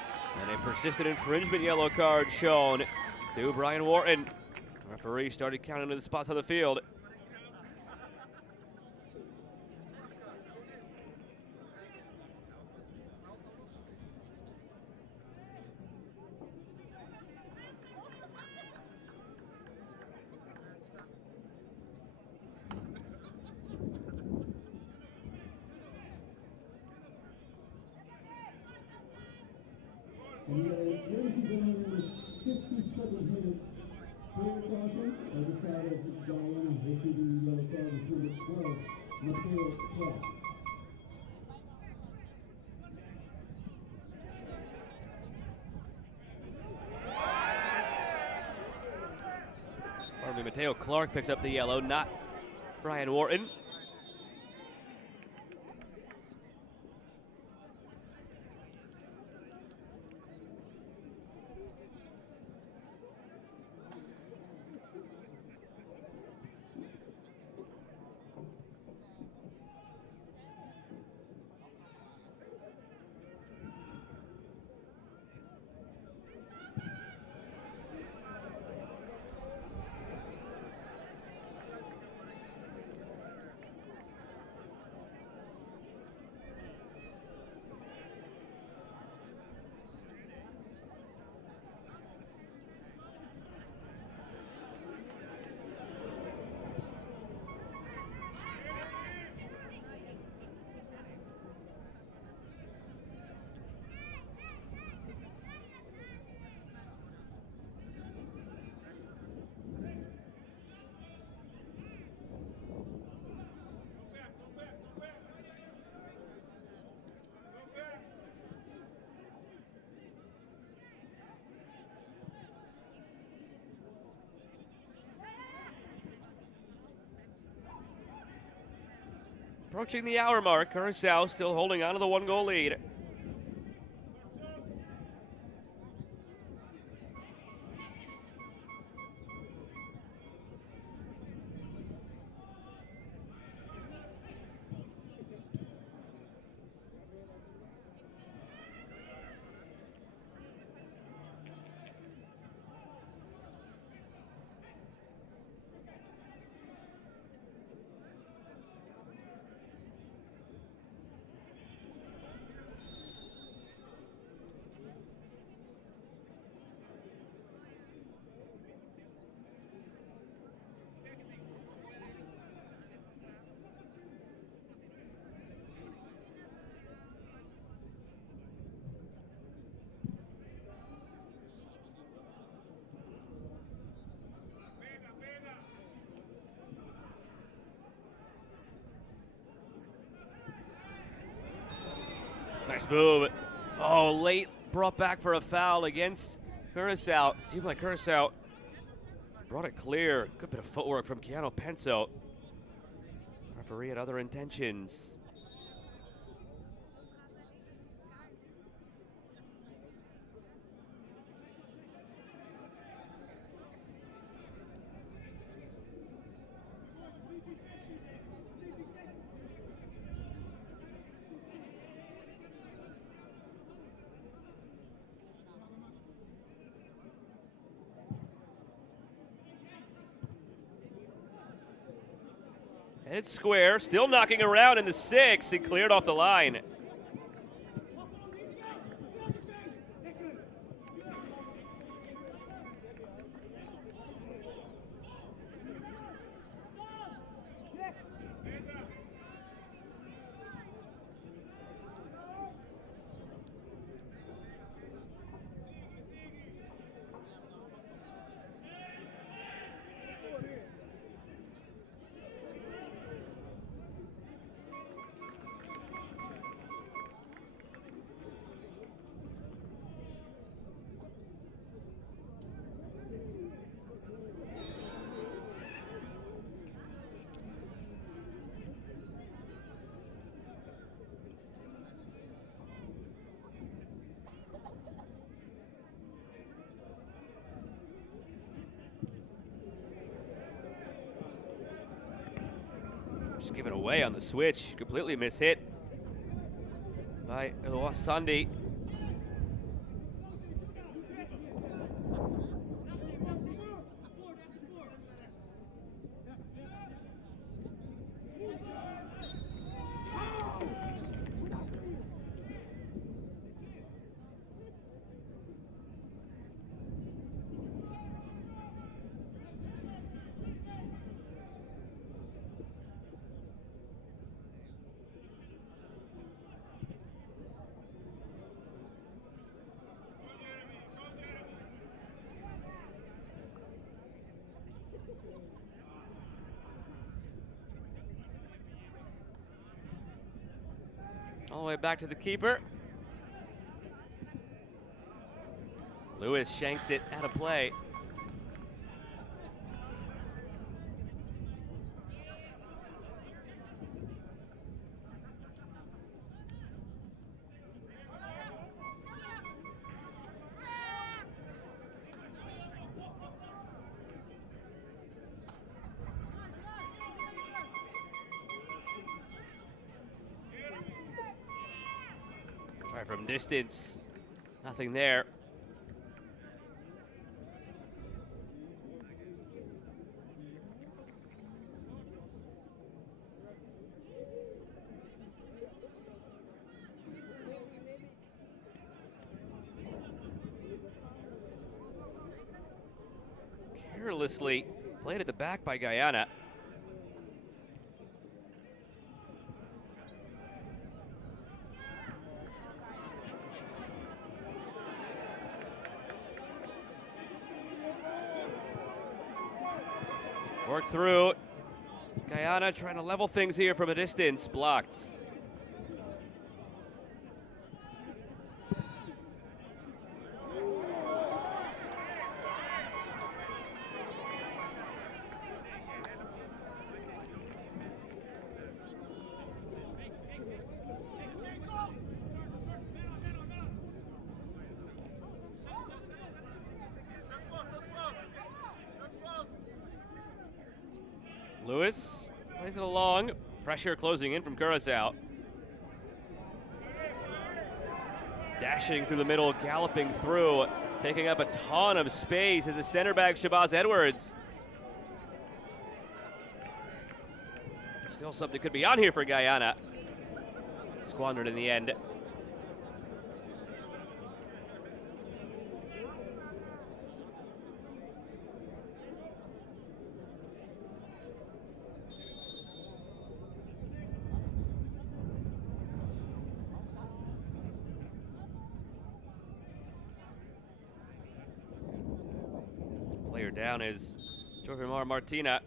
and a persistent infringement yellow card shown to Brian Wharton. The referee started counting the spots on the field. And ladies and gentlemen, 57th minute, clear caution by the side of Guyana, receiving yellow card is number 12, Mateo Clark. Pardon me, Mateo Clark picks up the yellow, not Brian Wharton. Approaching the hour mark, Curaçao still holding on to the 1-goal lead. Nice move. Oh, late brought back for a foul against Curaçao. Seemed like Curaçao brought it clear. Good bit of footwork from Keanu Penso. Referee had other intentions. Headed square, still knocking around in the 6. He cleared off the line. Just give it away on the switch. Completely mishit by Sandi. All the way back to the keeper. Lewis shanks it out of play. Try from distance. Nothing there. Carelessly played at the back by Guyana. Work through. Guyana trying to level things here from a distance. Blocked. Lewis plays it along. Pressure closing in from Curaçao. Dashing through the middle, galloping through, taking up a ton of space as the center back Shabazz Edwards. Still something could be on here for Guyana. Squandered in the end. Player down is Jovimar Martina.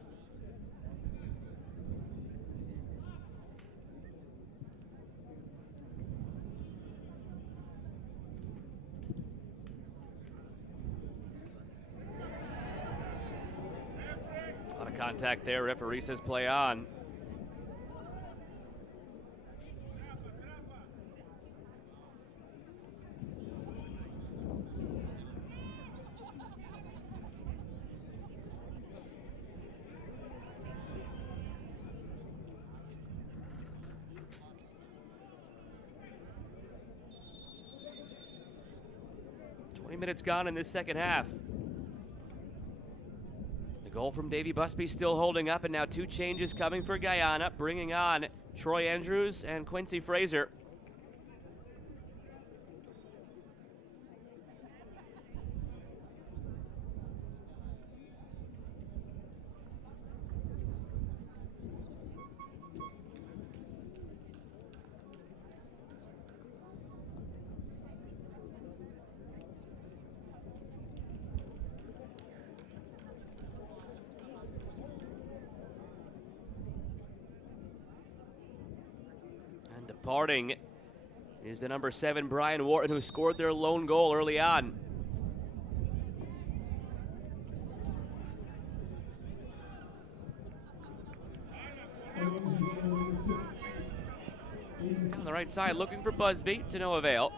Contact there, referee says play on. Minutes gone in this second half. The goal from Davy Busby still holding up, and now two changes coming for Guyana, bringing on Troy Andrews and Quincy Fraser. Departing is the number 7, Brian Wharton, who scored their lone goal early on. On the right side, looking for Busby, to no avail.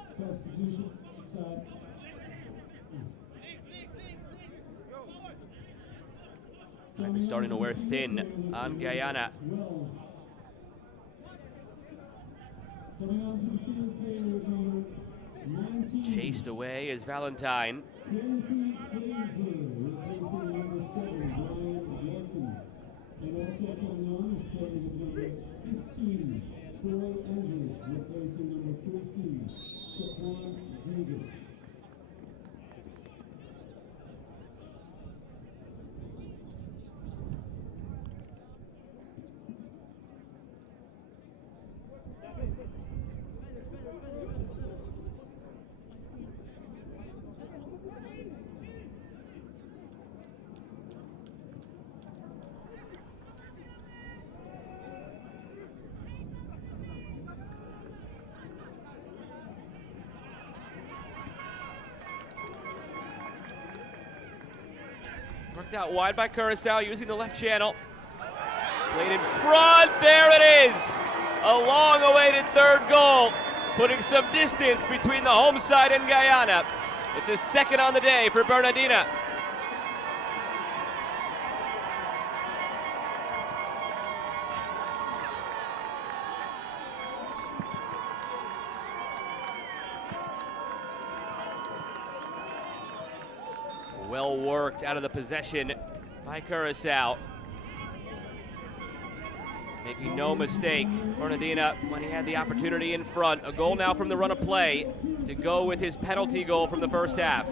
Might be starting to wear thin on Guyana. Chased away is Valentine. Worked out wide by Curaçao using the left channel. Played in front, there it is! A long-awaited third goal, putting some distance between the home side and Guyana. It's a second on the day for Bernardina. Well worked out of the possession by Curaçao. Making no mistake, Bernardina, when he had the opportunity in front, a goal now from the run of play to go with his penalty goal from the first half.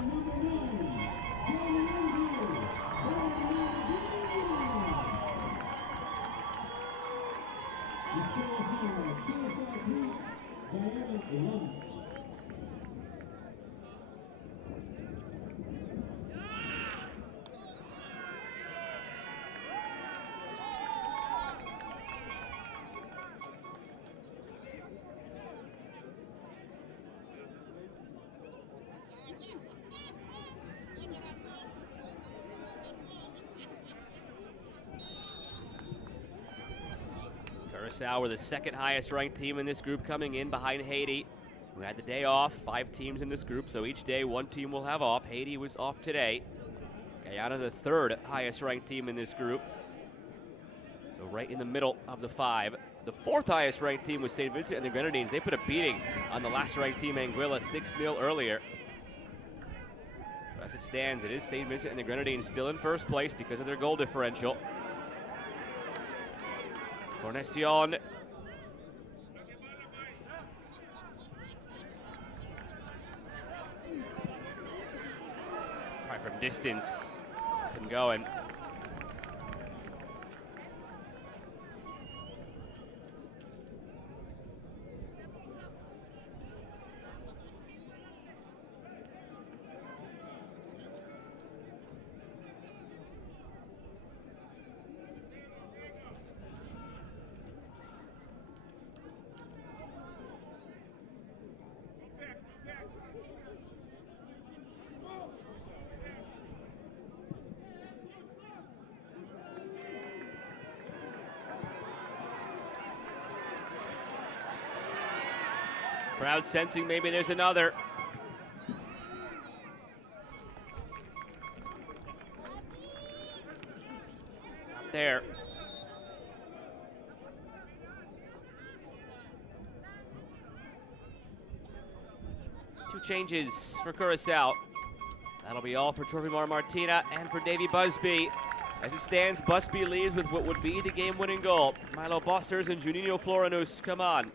Curaçao were the second highest ranked team in this group, coming in behind Haiti, who had the day off. 5 teams in this group, so each day one team will have off. Haiti was off today. Guyana, the third highest ranked team in this group, so right in the middle of the 5. The 4th highest ranked team was St. Vincent and the Grenadines. They put a beating on the last ranked team, Anguilla, 6-0 earlier. So as it stands, it is St. Vincent and the Grenadines still in first place because of their goal differential. Cornecion. Try from distance. Nothing going. Crowd sensing maybe there's another. Not there. Two changes for Curaçao. That'll be all for Trofimar Martina and for Davy Busby. As it stands, Busby leaves with what would be the game-winning goal. Milo Bosters and Juninho Florinus come on.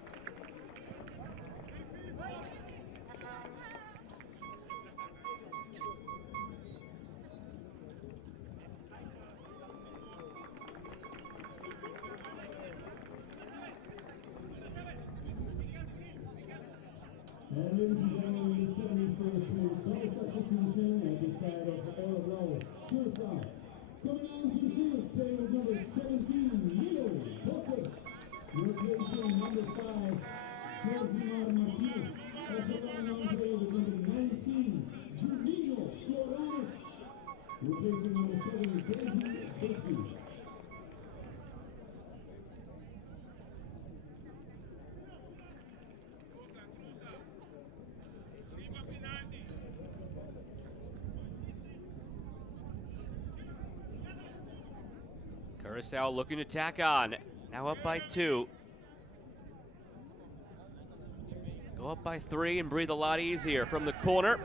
And ladies and gentlemen, the 71st minute, double substitution at the side of Curacao. Coming on to the field, playing with number 17, Leo Bocos. Replacing number 5, Trofimar Martinez. Also coming on today with number 19, Juninho Florinus. Replacing number 7, Davy Busby. Curaçao looking to tack on. Now up by 2. Go up by 3 and breathe a lot easier. From the corner,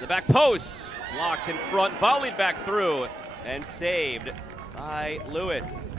the back post. Blocked in front, volleyed back through, and saved by Lewis.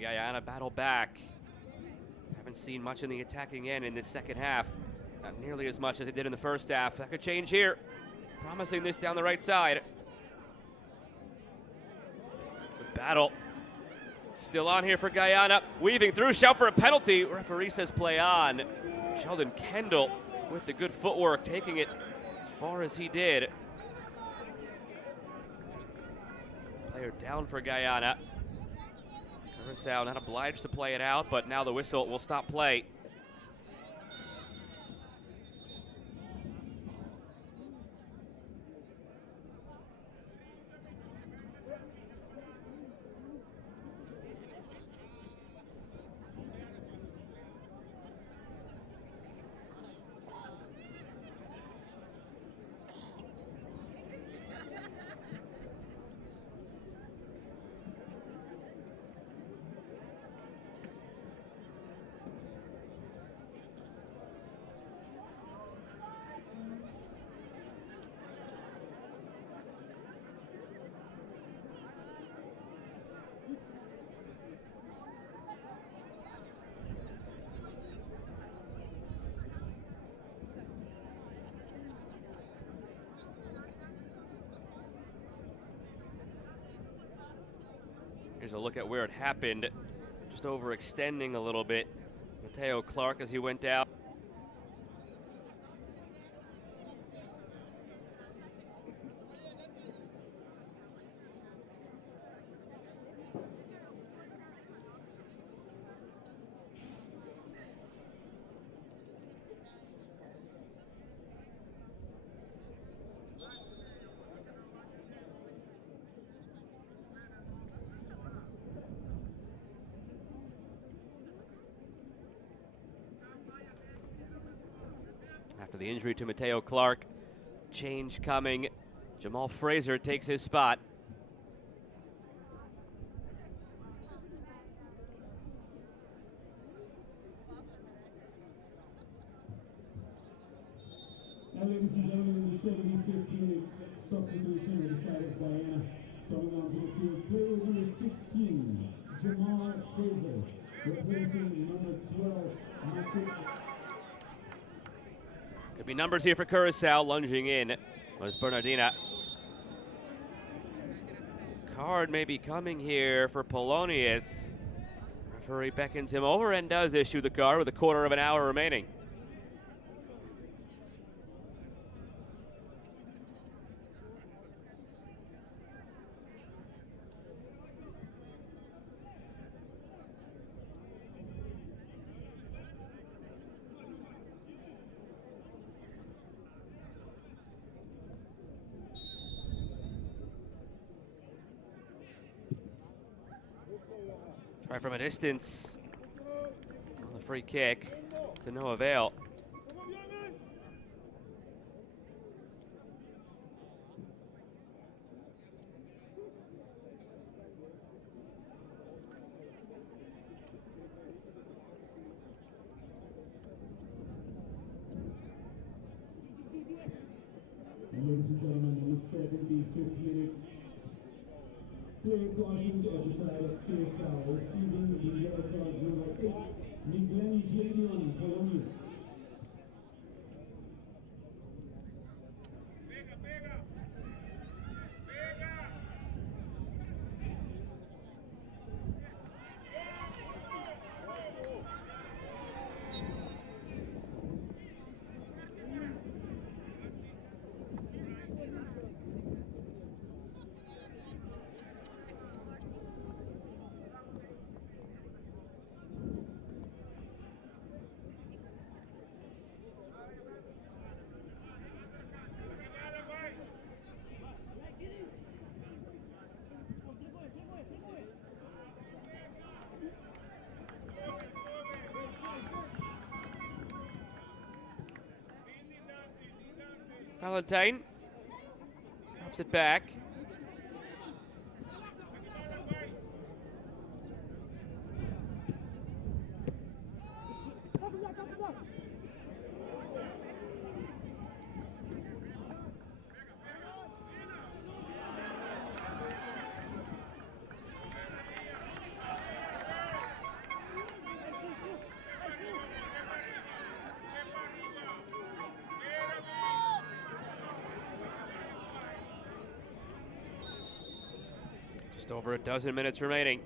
Guyana battle back. Haven't seen much in the attacking end in this second half. Not nearly as much as it did in the first half. That could change here. Promising this down the right side. Good battle. Still on here for Guyana. Weaving through, shout for a penalty. Referee says play on. Sheldon Kendall with the good footwork, taking it as far as he did. Player down for Guyana. Curaçao not obliged to play it out, but now the whistle will stop play. Here's a look at where it happened. Just overextending a little bit. Mateo Clark as he went down. After the injury to Mateo Clark, change coming. Jamal Fraser takes his spot. Now, ladies and gentlemen, the 75th minute substitution on the side of Guyana. Coming onto the field, player number 16, Jamal Fraser, replacing number 12, Mateo. Could be numbers here for Curaçao. Lunging in was Bernardina. Card may be coming here for Polonius. Referee beckons him over and does issue the card with a quarter of an hour remaining. Try from a distance on the free kick to no avail. Ladies and gentlemen, with 50 minute play caution to exercise Curaçao receiving the yellow card number 8, Miguel Jadion for the News. Valentine drops it back. Just over a dozen minutes remaining.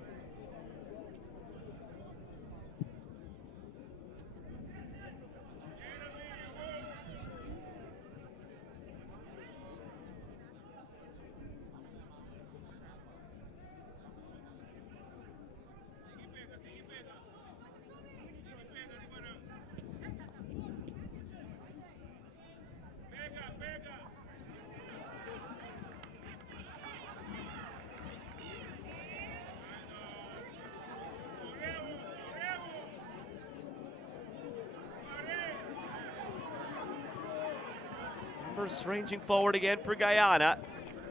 Numbers ranging forward again for Guyana,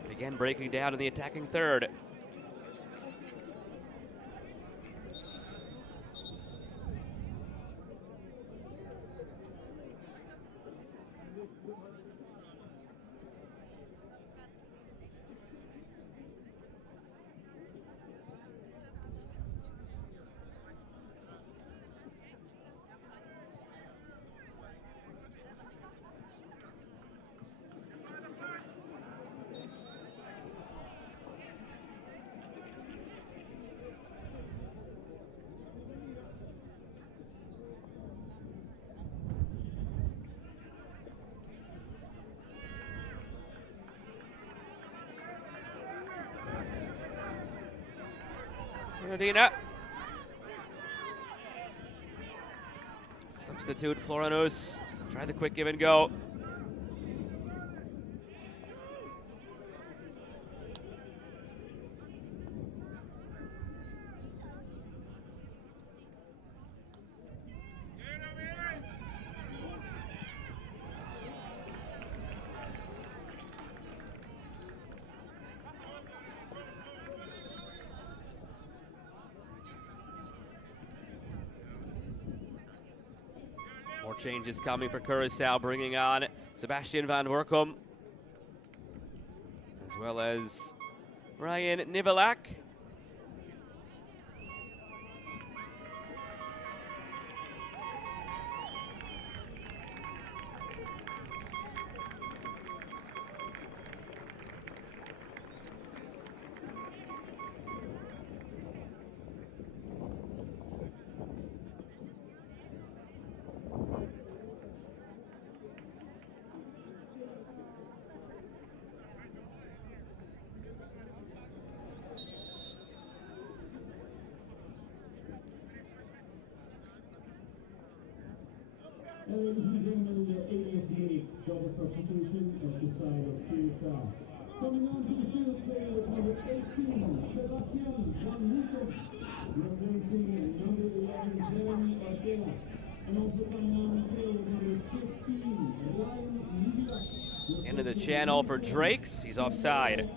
but again breaking down in the attacking third. Medina. Substitute Floranus. Try the quick give and go. More changes coming for Curaçao, bringing on Sebastian van Workum, as well as Ryan Nivelak. Ladies and gentlemen, the 80th minute double substitution at the side of Curaçao. Coming on to the field, player with number 18, Sebastian Van Houten. Replacing number 11, Jeremy Ortega. And also coming on, player with number 15, Ryan Nubia. Into the channel for Drakes. He's offside.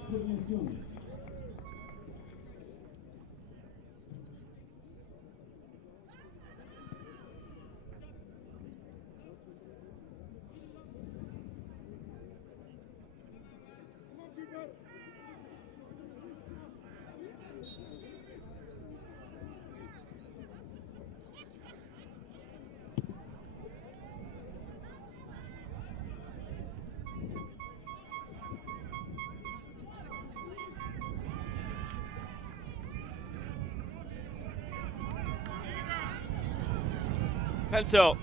Penso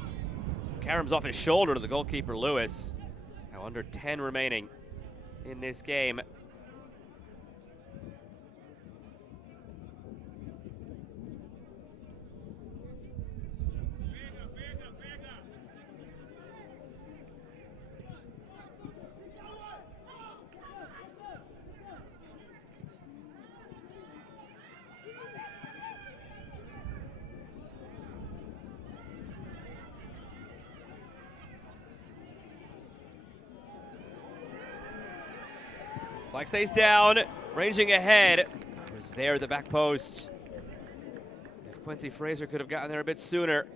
caroms off his shoulder to the goalkeeper, Lewis. Now under 10 remaining in this game. Flag stays down, ranging ahead. Was there at the back post. If Quincy Fraser could have gotten there a bit sooner.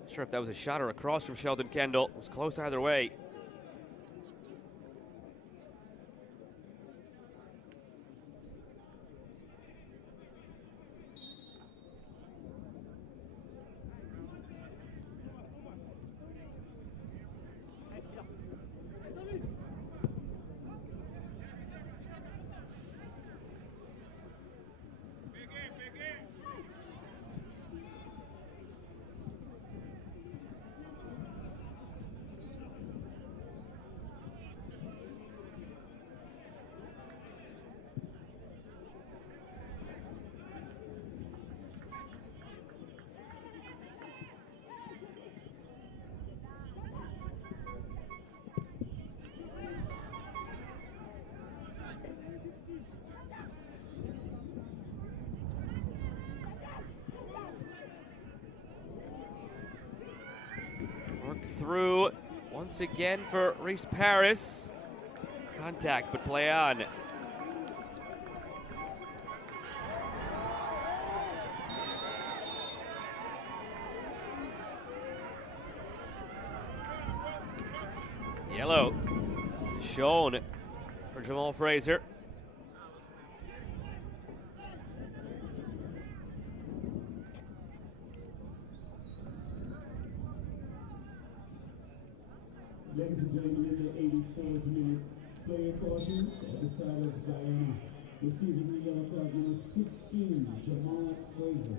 Not sure if that was a shot or a cross from Sheldon Kendall. It was close either way. Through once again for Reese Paris. Contact, but play on. Yellow shown for Jamal Fraser. Ladies and gentlemen, in the 84th minute, player caution at the side of Guyana. Receiving the yellow card, number 16, Jamal Fraser.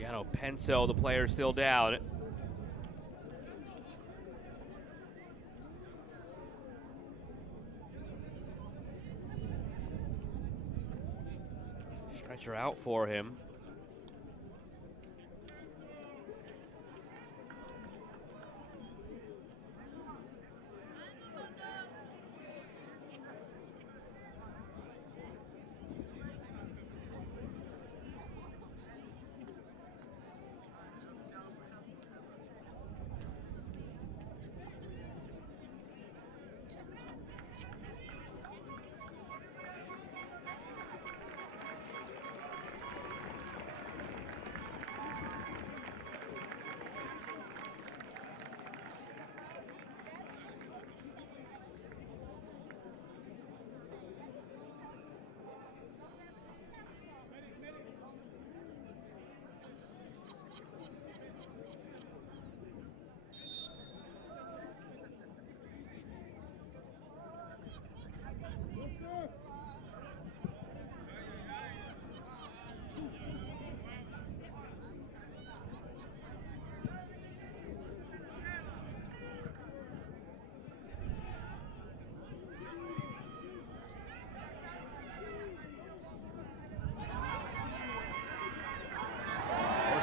Keanu Penso, the player, still down. Stretcher out for him.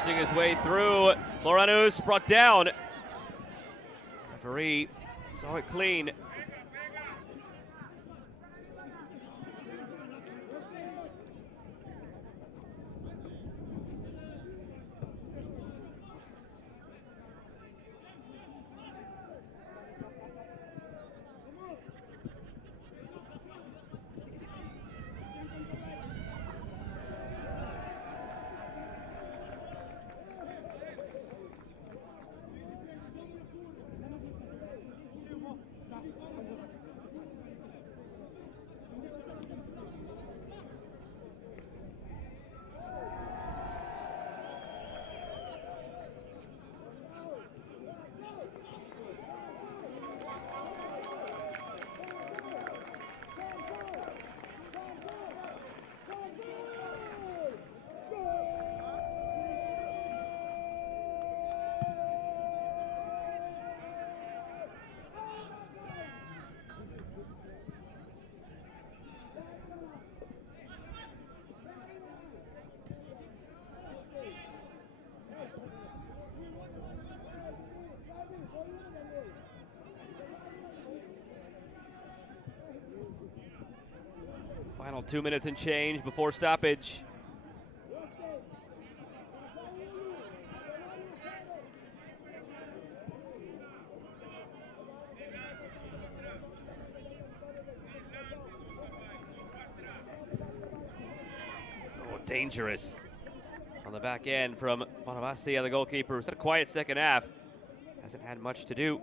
forcing his way through. Floranus brought down. Referee saw it clean. Final 2 minutes and change before stoppage. Oh, dangerous. On the back end from Bonavastia, the goalkeeper, who's had a quiet second half. Hasn't had much to do.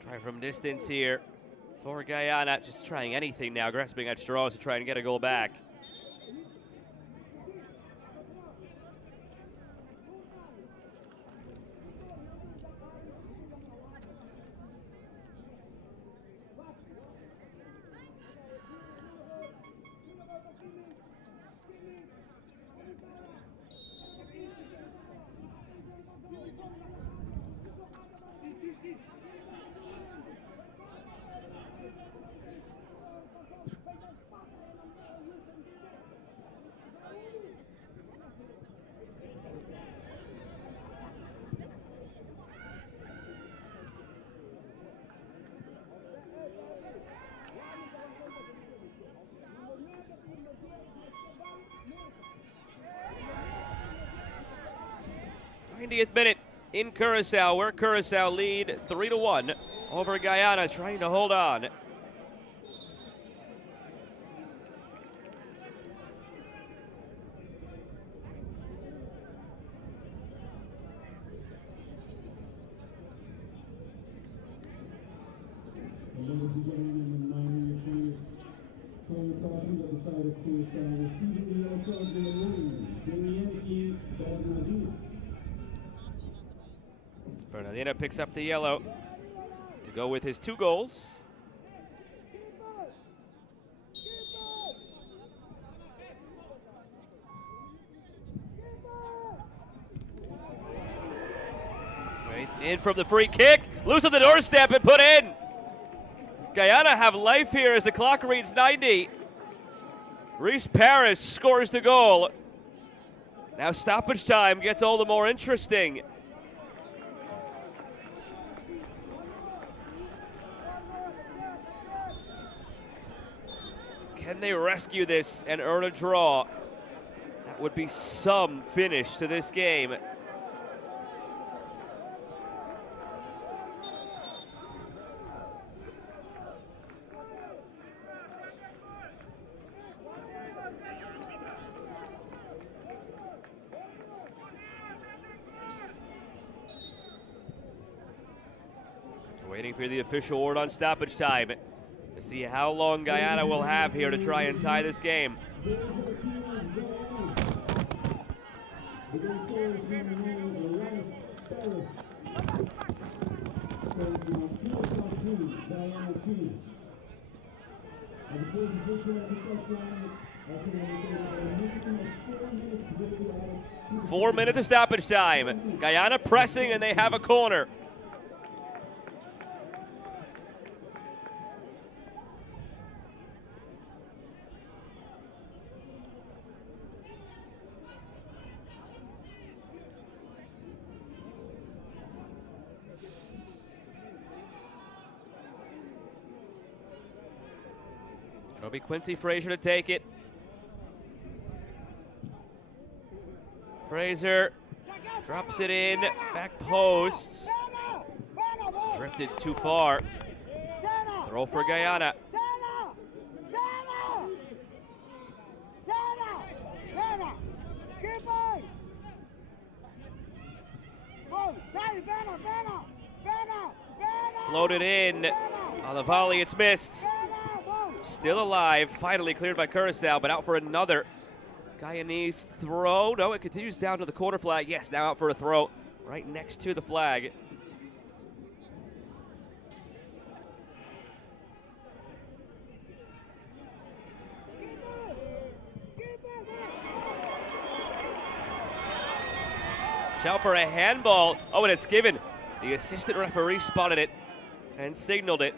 Try from distance here for Guyana, just trying anything now, grasping at straws to try and get a goal back. '90th minute in Curaçao, where Curaçao lead 3-1 over Guyana, trying to hold on. Ladies and gentlemen, in the 9-minute period, caution by the side of Curaçao, receiving the yellow card, Bernardino picks up the yellow to go with his 2 goals. Right in from the free kick, loose on the doorstep and put in. Guyana have life here as the clock reads 90. Reese Paris scores the goal. Now stoppage time gets all the more interesting. Can they rescue this and earn a draw? That would be some finish to this game. Waiting for the official word on stoppage time to see how long Guyana will have here to try and tie this game. Guyana team. And the first official of the first round, that's what they say, a minimum of 4 minutes will be added. 4 minutes of stoppage time. Guyana pressing, and they have a corner. It'll be Quincy Frazier to take it. Frazier drops it in, back post. Drifted too far. Throw for Guyana. Floated in. On the volley, it's missed. Still alive, finally cleared by Curaçao, but out for another Guyanese throw. No, it continues down to the corner flag. Yes, now out for a throw right next to the flag. Shout for a handball. Oh, and it's given. The assistant referee spotted it and signaled it.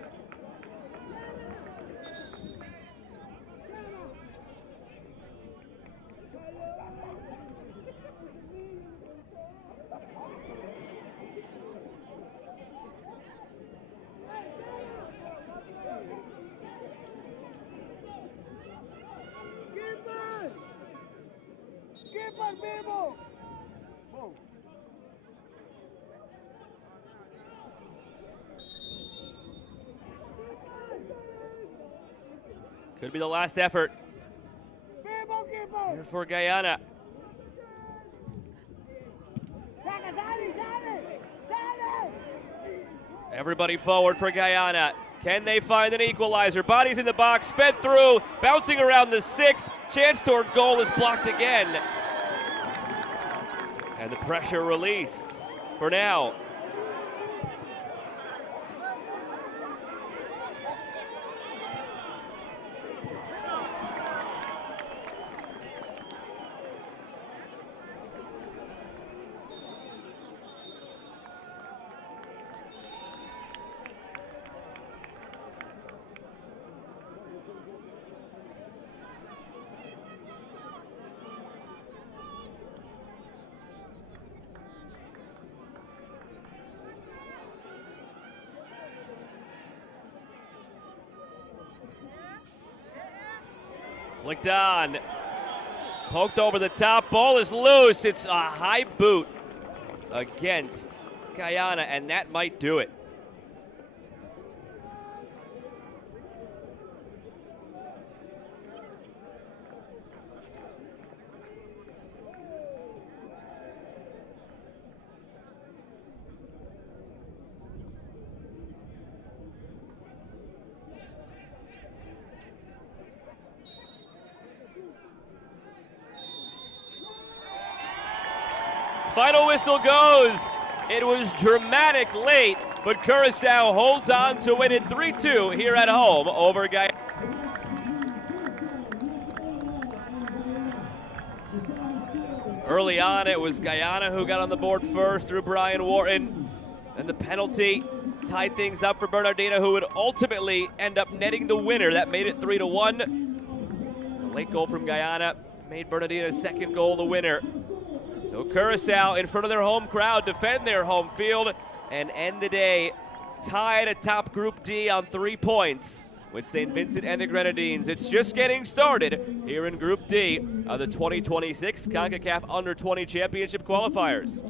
Could be the last effort here for Guyana. Everybody forward for Guyana. Can they find an equalizer? Bodies in the box, fed through, bouncing around the 6. Chance toward goal is blocked again. And the pressure released for now. Flicked on. Poked over the top. Ball is loose. It's a high boot against Guyana, and that might do it. Final whistle goes. It was dramatic late, but Curaçao holds on to win it 3-2 here at home over Guyana. Early on, it was Guyana who got on the board first through Brian Wharton. And the penalty tied things up for Bernardino, who would ultimately end up netting the winner. That made it 3-1. A late goal from Guyana made Bernardino's second goal the winner. So Curaçao, in front of their home crowd, defend their home field and end the day tied atop Group D on 3 points with St. Vincent and the Grenadines. It's just getting started here in Group D of the 2026 Concacaf Under-20 Championship Qualifiers.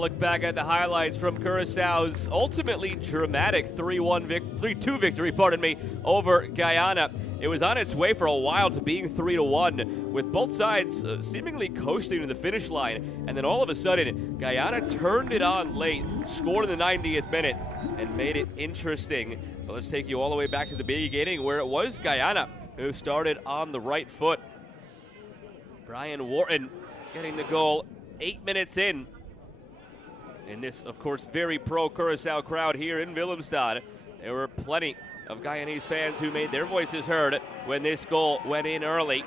look back at the highlights from Curaçao's ultimately dramatic 3-2 victory, over Guyana. It was on its way for a while to being 3-1, with both sides seemingly coasting to the finish line. And then all of a sudden, Guyana turned it on late, scored in the 90th minute, and made it interesting. But let's take you all the way back to the beginning, where it was Guyana who started on the right foot. Brian Wharton getting the goal 8 minutes in. In this, of course, very pro-Curaçao crowd here in Willemstad. There were plenty of Guyanese fans who made their voices heard when this goal went in early.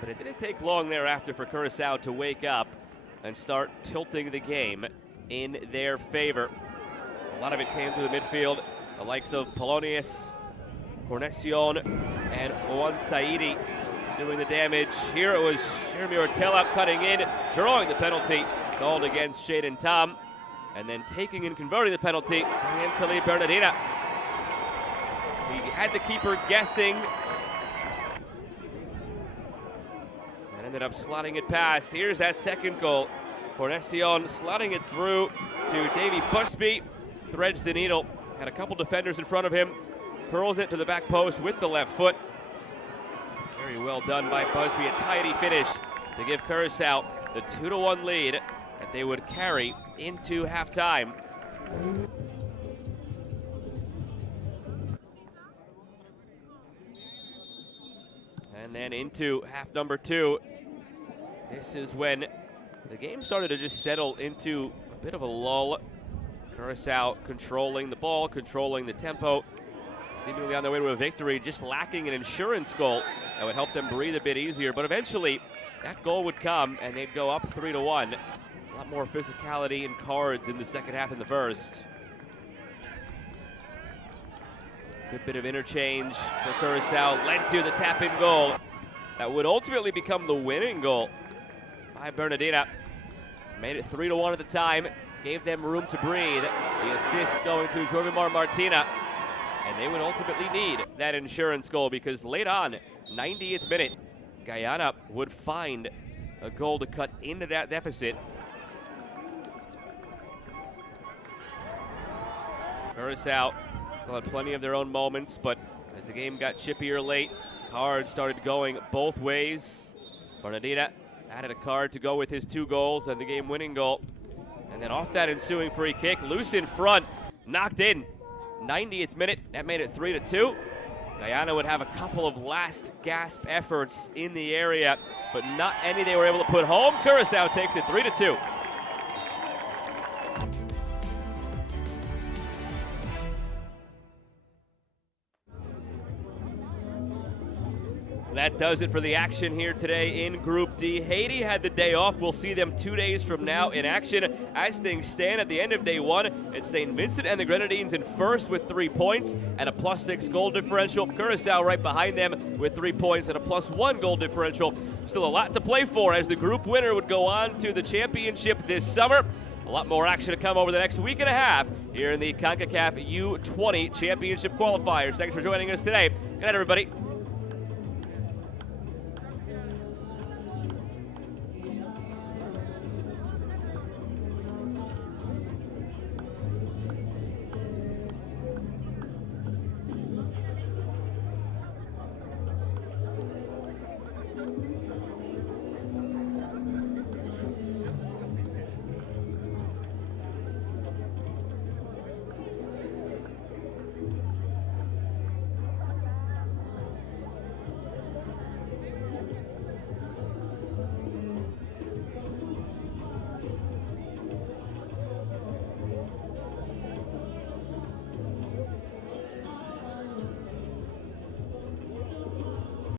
But it didn't take long thereafter for Curaçao to wake up and start tilting the game in their favor. A lot of it came through the midfield, the likes of Polonius, Cornecion, and Owan Saidi doing the damage. Here it was Jeremy Ortella cutting in, drawing the penalty, called against Shaden Tom. And then taking and converting the penalty, Antoli Bernardina. He had the keeper guessing and ended up slotting it past. Here's that second goal. Cornecion slotting it through to Davy Busby. Threads the needle. Had a couple defenders in front of him. Curls it to the back post with the left foot. Very well done by Busby. A tidy finish to give Curaçao the 2-1 lead that they would carry into halftime. And then into half number 2. This is when the game started to just settle into a bit of a lull. Curaçao controlling the ball, controlling the tempo, seemingly on their way to a victory, just lacking an insurance goal that would help them breathe a bit easier. But eventually, that goal would come, and they'd go up 3-1. A lot more physicality and cards in the second half than the first. Good bit of interchange for Curaçao led to the tap-in goal that would ultimately become the winning goal by Bernardina. Made it 3-1 at the time, gave them room to breathe. The assist going to Jorvimar Martina. And they would ultimately need that insurance goal because late on, 90th minute, Guyana would find a goal to cut into that deficit. Curaçao still had plenty of their own moments, but as the game got chippier late, cards started going both ways. Bernardina added a card to go with his 2 goals and the game-winning goal. And then off that ensuing free kick, loose in front, knocked in. 90th minute, that made it 3-2. Guyana would have a couple of last gasp efforts in the area, but not any they were able to put home. Curaçao takes it 3-2. That does it for the action here today in Group D. Haiti had the day off. We'll see them 2 days from now in action. As things stand at the end of day 1, it's St. Vincent and the Grenadines in first with 3 points and a +6 goal differential. Curaçao right behind them with 3 points and a +1 goal differential. Still a lot to play for as the group winner would go on to the championship this summer. A lot more action to come over the next week and a half here in the Concacaf U20 Championship Qualifiers. Thanks for joining us today. Good night, everybody.